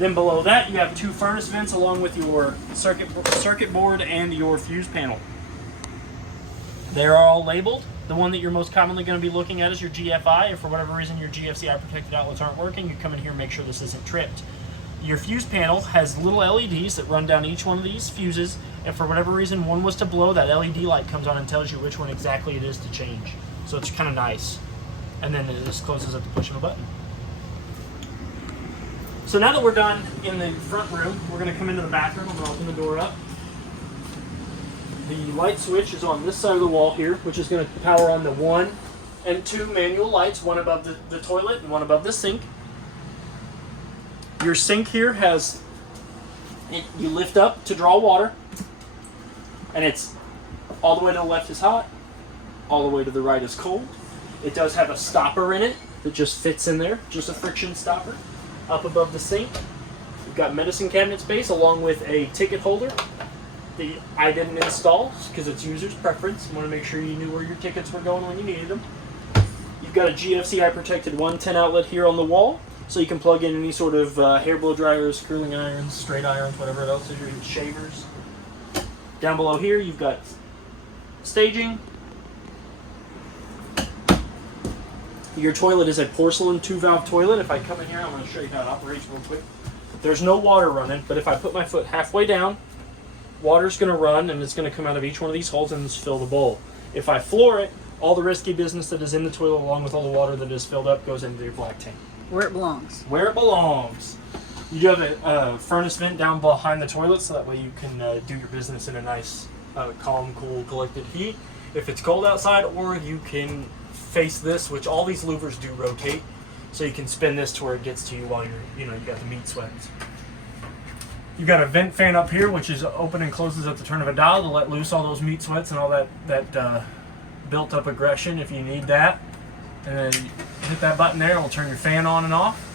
Then below that, you have 2 furnace vents along with your circuit board and your fuse panel. They're all labeled. The one that you're most commonly going to be looking at is your GFI. If for whatever reason your GFCI protected outlets aren't working, you come in here and make sure this isn't tripped. Your fuse panel has little LEDs that run down each one of these fuses. If for whatever reason one was to blow, that LED light comes on and tells you which one exactly it is to change. So it's kind of nice. And then it just closes at the push of a button. So now that we're done in the front room, we're going to come into the bathroom. I'm going to open the door up. The light switch is on this side of the wall here, which is going to power on the 1 and 2 manual lights, one above the toilet and one above the sink. Your sink here has, you lift up to draw water, and it's all the way to the left is hot, all the way to the right is cold. It does have a stopper in it that just fits in there, just a friction stopper up above the sink. You've got medicine cabinet space along with a ticket holder that I didn't install because it's user's preference. I want to make sure you knew where your tickets were going when you needed them. You've got a GFCI protected 110 outlet here on the wall, so you can plug in any sort of hair blow dryers, curling irons, straight irons, whatever else is your shavers. Down below here, you've got staging. Your toilet is a porcelain 2-valve toilet. If I come in here, I'm going to show you how it operates real quick. There's no water running, but if I put my foot halfway down, water's going to run and it's going to come out of each one of these holes and just fill the bowl. If I floor it, all the risky business that is in the toilet along with all the water that is filled up goes into your black tank. Where it belongs. Where it belongs. You do have a furnace vent down behind the toilet so that way you can do your business in a nice, calm, cool, collected heat. If it's cold outside, or you can face this, which all these louvers do rotate, so you can spin this to where it gets to you while you got the meat sweats. You've got a vent fan up here, which is open and closes at the turn of a dial to let loose all those meat sweats and all that built up aggression if you need that. And then hit that button there, it'll turn your fan on and off.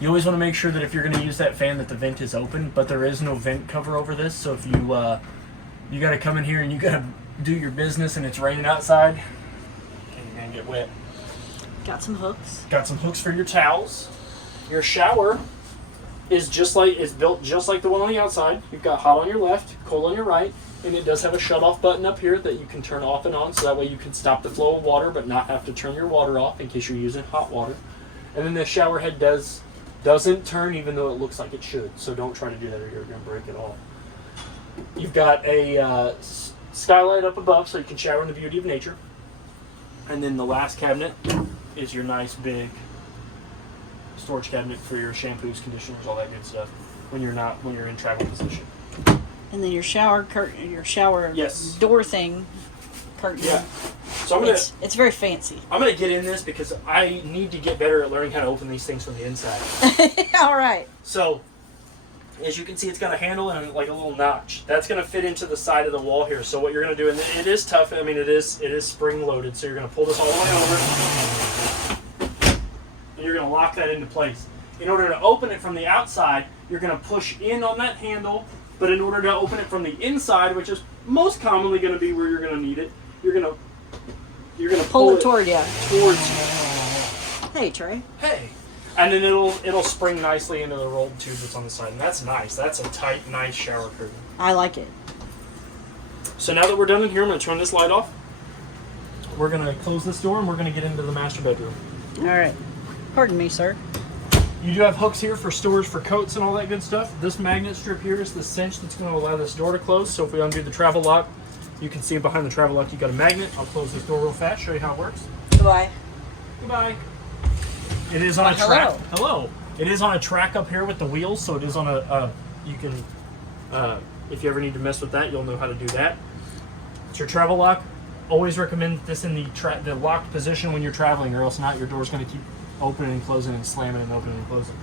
You always want to make sure that if you're going to use that fan that the vent is open, but there is no vent cover over this, so if you got to come in here and you got to do your business and it's raining outside, and you're going to get wet. Got some hooks. Got some hooks for your towels. Your shower is built just like the one on the outside. You've got hot on your left, cold on your right, and it does have a shut-off button up here that you can turn off and on, so that way you can stop the flow of water but not have to turn your water off in case you're using hot water. And then the shower head doesn't turn even though it looks like it should, so don't try to do that or you're going to break it all. You've got a skylight up above so you can shower in the beauty of nature. And then the last cabinet is your nice big storage cabinet for your shampoos, conditioners, all that good stuff when you're in travel position. And then your shower curtain, your shower Yes. door thing, curtain. Yeah. So It's very fancy. I'm gonna get in this because I need to get better at learning how to open these things from the inside. All right. So, as you can see, it's got a handle and like a little notch. That's gonna fit into the side of the wall here. So what you're gonna do, and it is tough. I mean, it is spring loaded. So you're gonna pull this all the way over, and you're gonna lock that into place. In order to open it from the outside, you're gonna push in on that handle. But in order to open it from the inside, which is most commonly going to be where you're going to need it, you're going to Pull it toward you. Towards you. Hey, Trey. Hey. And then it'll spring nicely into the rolled tube that's on the side. And that's nice. That's a tight, nice shower curtain. I like it. So now that we're done in here, I'm going to turn this light off. We're going to close this door and we're going to get into the master bedroom. All right. Pardon me, sir. You do have hooks here for storage for coats and all that good stuff. This magnet strip here is the cinch that's going to allow this door to close. So if we undo the travel lock, you can see behind the travel lock you've got a magnet. I'll close this door real fast, show you how it works. Goodbye. Goodbye. It is on a track. Hello. It is on a track up here with the wheels, so it is on you can, if you ever need to mess with that, you'll know how to do that. It's your travel lock. Always recommend this in the locked position when you're traveling, or else not, your door's going to keep opening and closing and slamming and opening and closing.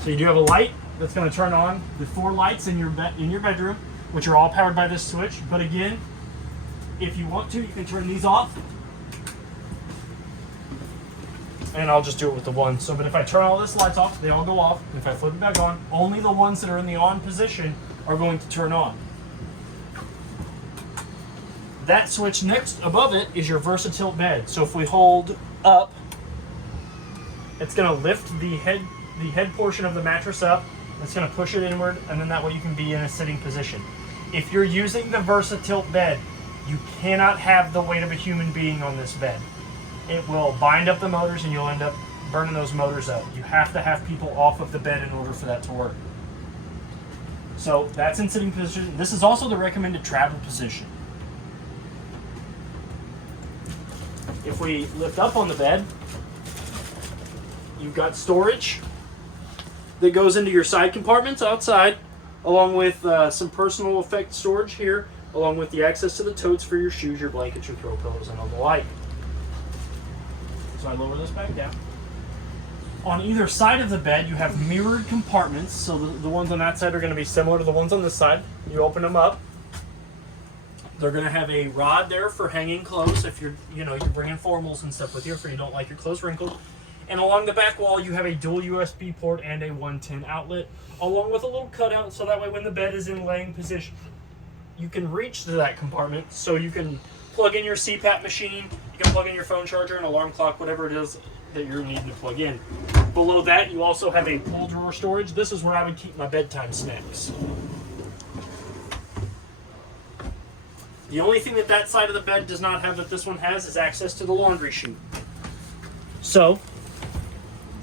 So you do have a light that's going to turn on the 4 lights in your bedroom, which are all powered by this switch. But again, if you want to, you can turn these off. And I'll just do it with the one. So, but if I turn all this lights off, they all go off. And if I flip it back on, only the ones that are in the on position are going to turn on. That switch next above it is your versatile bed. So if we hold up, it's going to lift the head portion of the mattress up. It's going to push it inward, and then that way you can be in a sitting position. If you're using the VersaTilt bed, you cannot have the weight of a human being on this bed. It will bind up the motors, and you'll end up burning those motors up. You have to have people off of the bed in order for that to work. So that's in sitting position. This is also the recommended travel position. If we lift up on the bed, you've got storage that goes into your side compartments outside, along with some personal effect storage here, along with the access to the totes for your shoes, your blankets, your throw pillows, and all the like. So I lower this back down. On either side of the bed, you have mirrored compartments. So the ones on that side are going to be similar to the ones on this side. You open them up. They're going to have a rod there for hanging clothes if you're bringing formals and stuff with you, if you don't like your clothes wrinkled. And along the back wall, you have a dual USB port and a 110 outlet, along with a little cutout, so that way when the bed is in laying position, you can reach to that compartment, so you can plug in your CPAP machine, you can plug in your phone charger, an alarm clock, whatever it is that you're needing to plug in. Below that, you also have a pull drawer storage. This is where I would keep my bedtime snacks. The only thing that that side of the bed does not have that this one has is access to the laundry chute. So,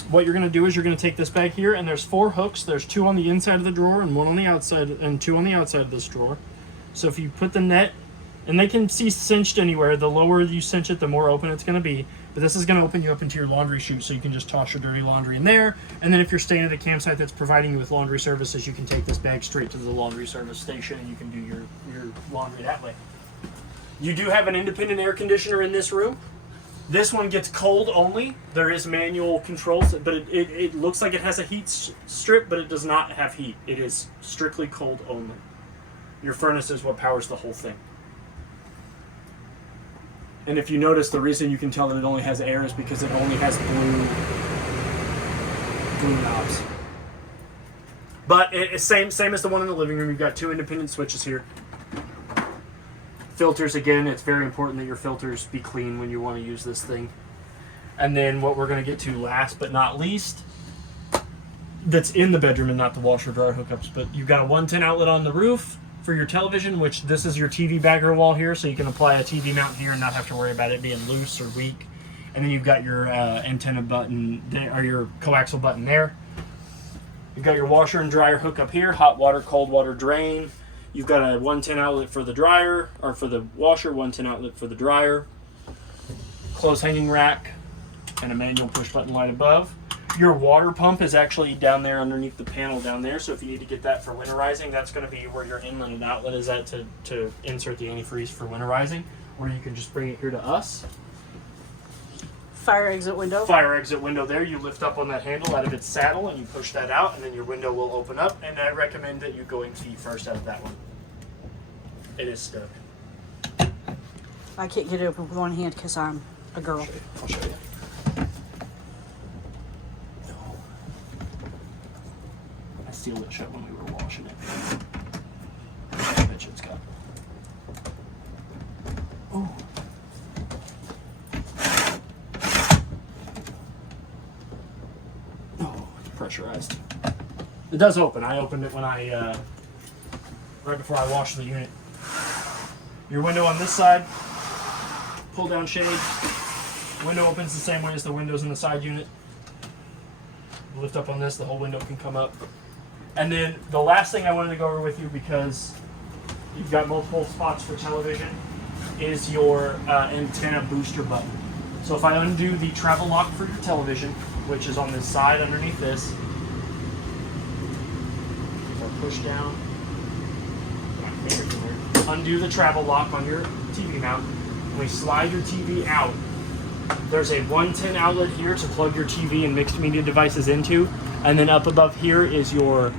what you're going to do is you're going to take this bag here, and there's 4 hooks. There's 2 on the inside of the drawer and 1 on the outside, and 2 on the outside of this drawer. So if you put the net, and they can see cinched anywhere, the lower you cinch it, the more open it's going to be. But this is going to open you up into your laundry chute, so you can just toss your dirty laundry in there. And then if you're staying at a campsite that's providing you with laundry services, you can take this bag straight to the laundry service station, and you can do your laundry that way. You do have an independent air conditioner in this room. This one gets cold only. There is manual controls, but it looks like it has a heat strip, but it does not have heat. It is strictly cold only. Your furnace is what powers the whole thing. And if you notice, the reason you can tell that it only has air is because it only has blue knobs. But it's same as the one in the living room. You've got 2 independent switches here. Filters, again, it's very important that your filters be clean when you want to use this thing. And then what we're going to get to last but not least, that's in the bedroom and not the washer dryer hookups, but you've got a 110 outlet on the roof for your television, which this is your TV bagger wall here, so you can apply a TV mount here and not have to worry about it being loose or weak. And then you've got your antenna button, or your coaxial button there. You've got your washer and dryer hookup here, hot water, cold water drain. You've got a 110 outlet for the dryer, or for the washer, 110 outlet for the dryer. Clothes hanging rack, and a manual push button light above. Your water pump is actually down there underneath the panel down there, so if you need to get that for winterizing, that's going to be where your inlet and outlet is at to insert the antifreeze for winterizing, or you can just bring it here to us. Fire exit window. Fire exit window there. You lift up on that handle out of its saddle and you push that out, and then your window will open up, and I recommend that you going feet first out of that one. It is stuck. I can't get it open with one hand because I'm a girl. I'll show you. No. I sealed it shut when we were washing it. I bet you it's got. Oh. Oh, it's pressurized. It does open. I opened it when right before I washed the unit. Your window on this side, pull down shade. Window opens the same way as the windows in the side unit. Lift up on this, the whole window can come up. And then the last thing I wanted to go over with you, because you've got multiple spots for television, is your antenna booster button. So if I undo the travel lock for your television, which is on this side underneath this, if I push down, undo the travel lock on your TV mount. When we slide your TV out, there's a 110 outlet here to plug your TV and mixed media devices into, and then up above here is your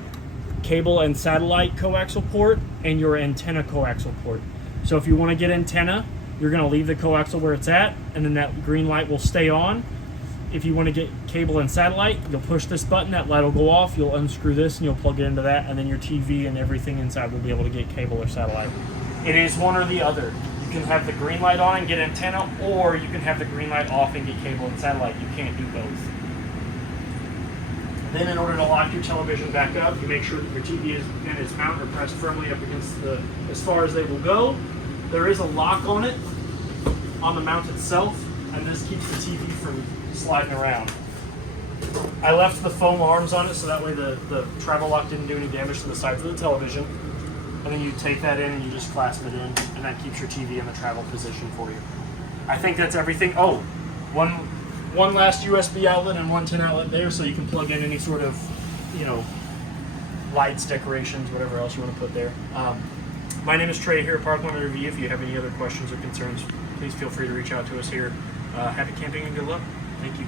cable and satellite coaxial port and your antenna coaxial port. So if you want to get antenna, you're going to leave the coaxial where it's at, and then that green light will stay on. If you want to get cable and satellite, you'll push this button, that light will go off, you'll unscrew this and you'll plug it into that, and then your TV and everything inside will be able to get cable or satellite. It is one or the other. You can have the green light on and get antenna, or you can have the green light off and get cable and satellite. You can't do both. Then in order to lock your television back up, you make sure that your TV and its mount are pressed firmly up against as far as they will go. There is a lock on it, on the mount itself, and this keeps the TV from sliding around. I left the foam arms on it so that way the travel lock didn't do any damage to the sides of the television. And then you take that in and you just clasp it in, and that keeps your TV in the travel position for you. I think that's everything. Oh, one last USB outlet and 110 outlet there, so you can plug in any sort of, lights, decorations, whatever else you want to put there. My name is Trey here at Parkland RV. If you have any other questions or concerns, please feel free to reach out to us here. Happy camping and good luck. Thank you.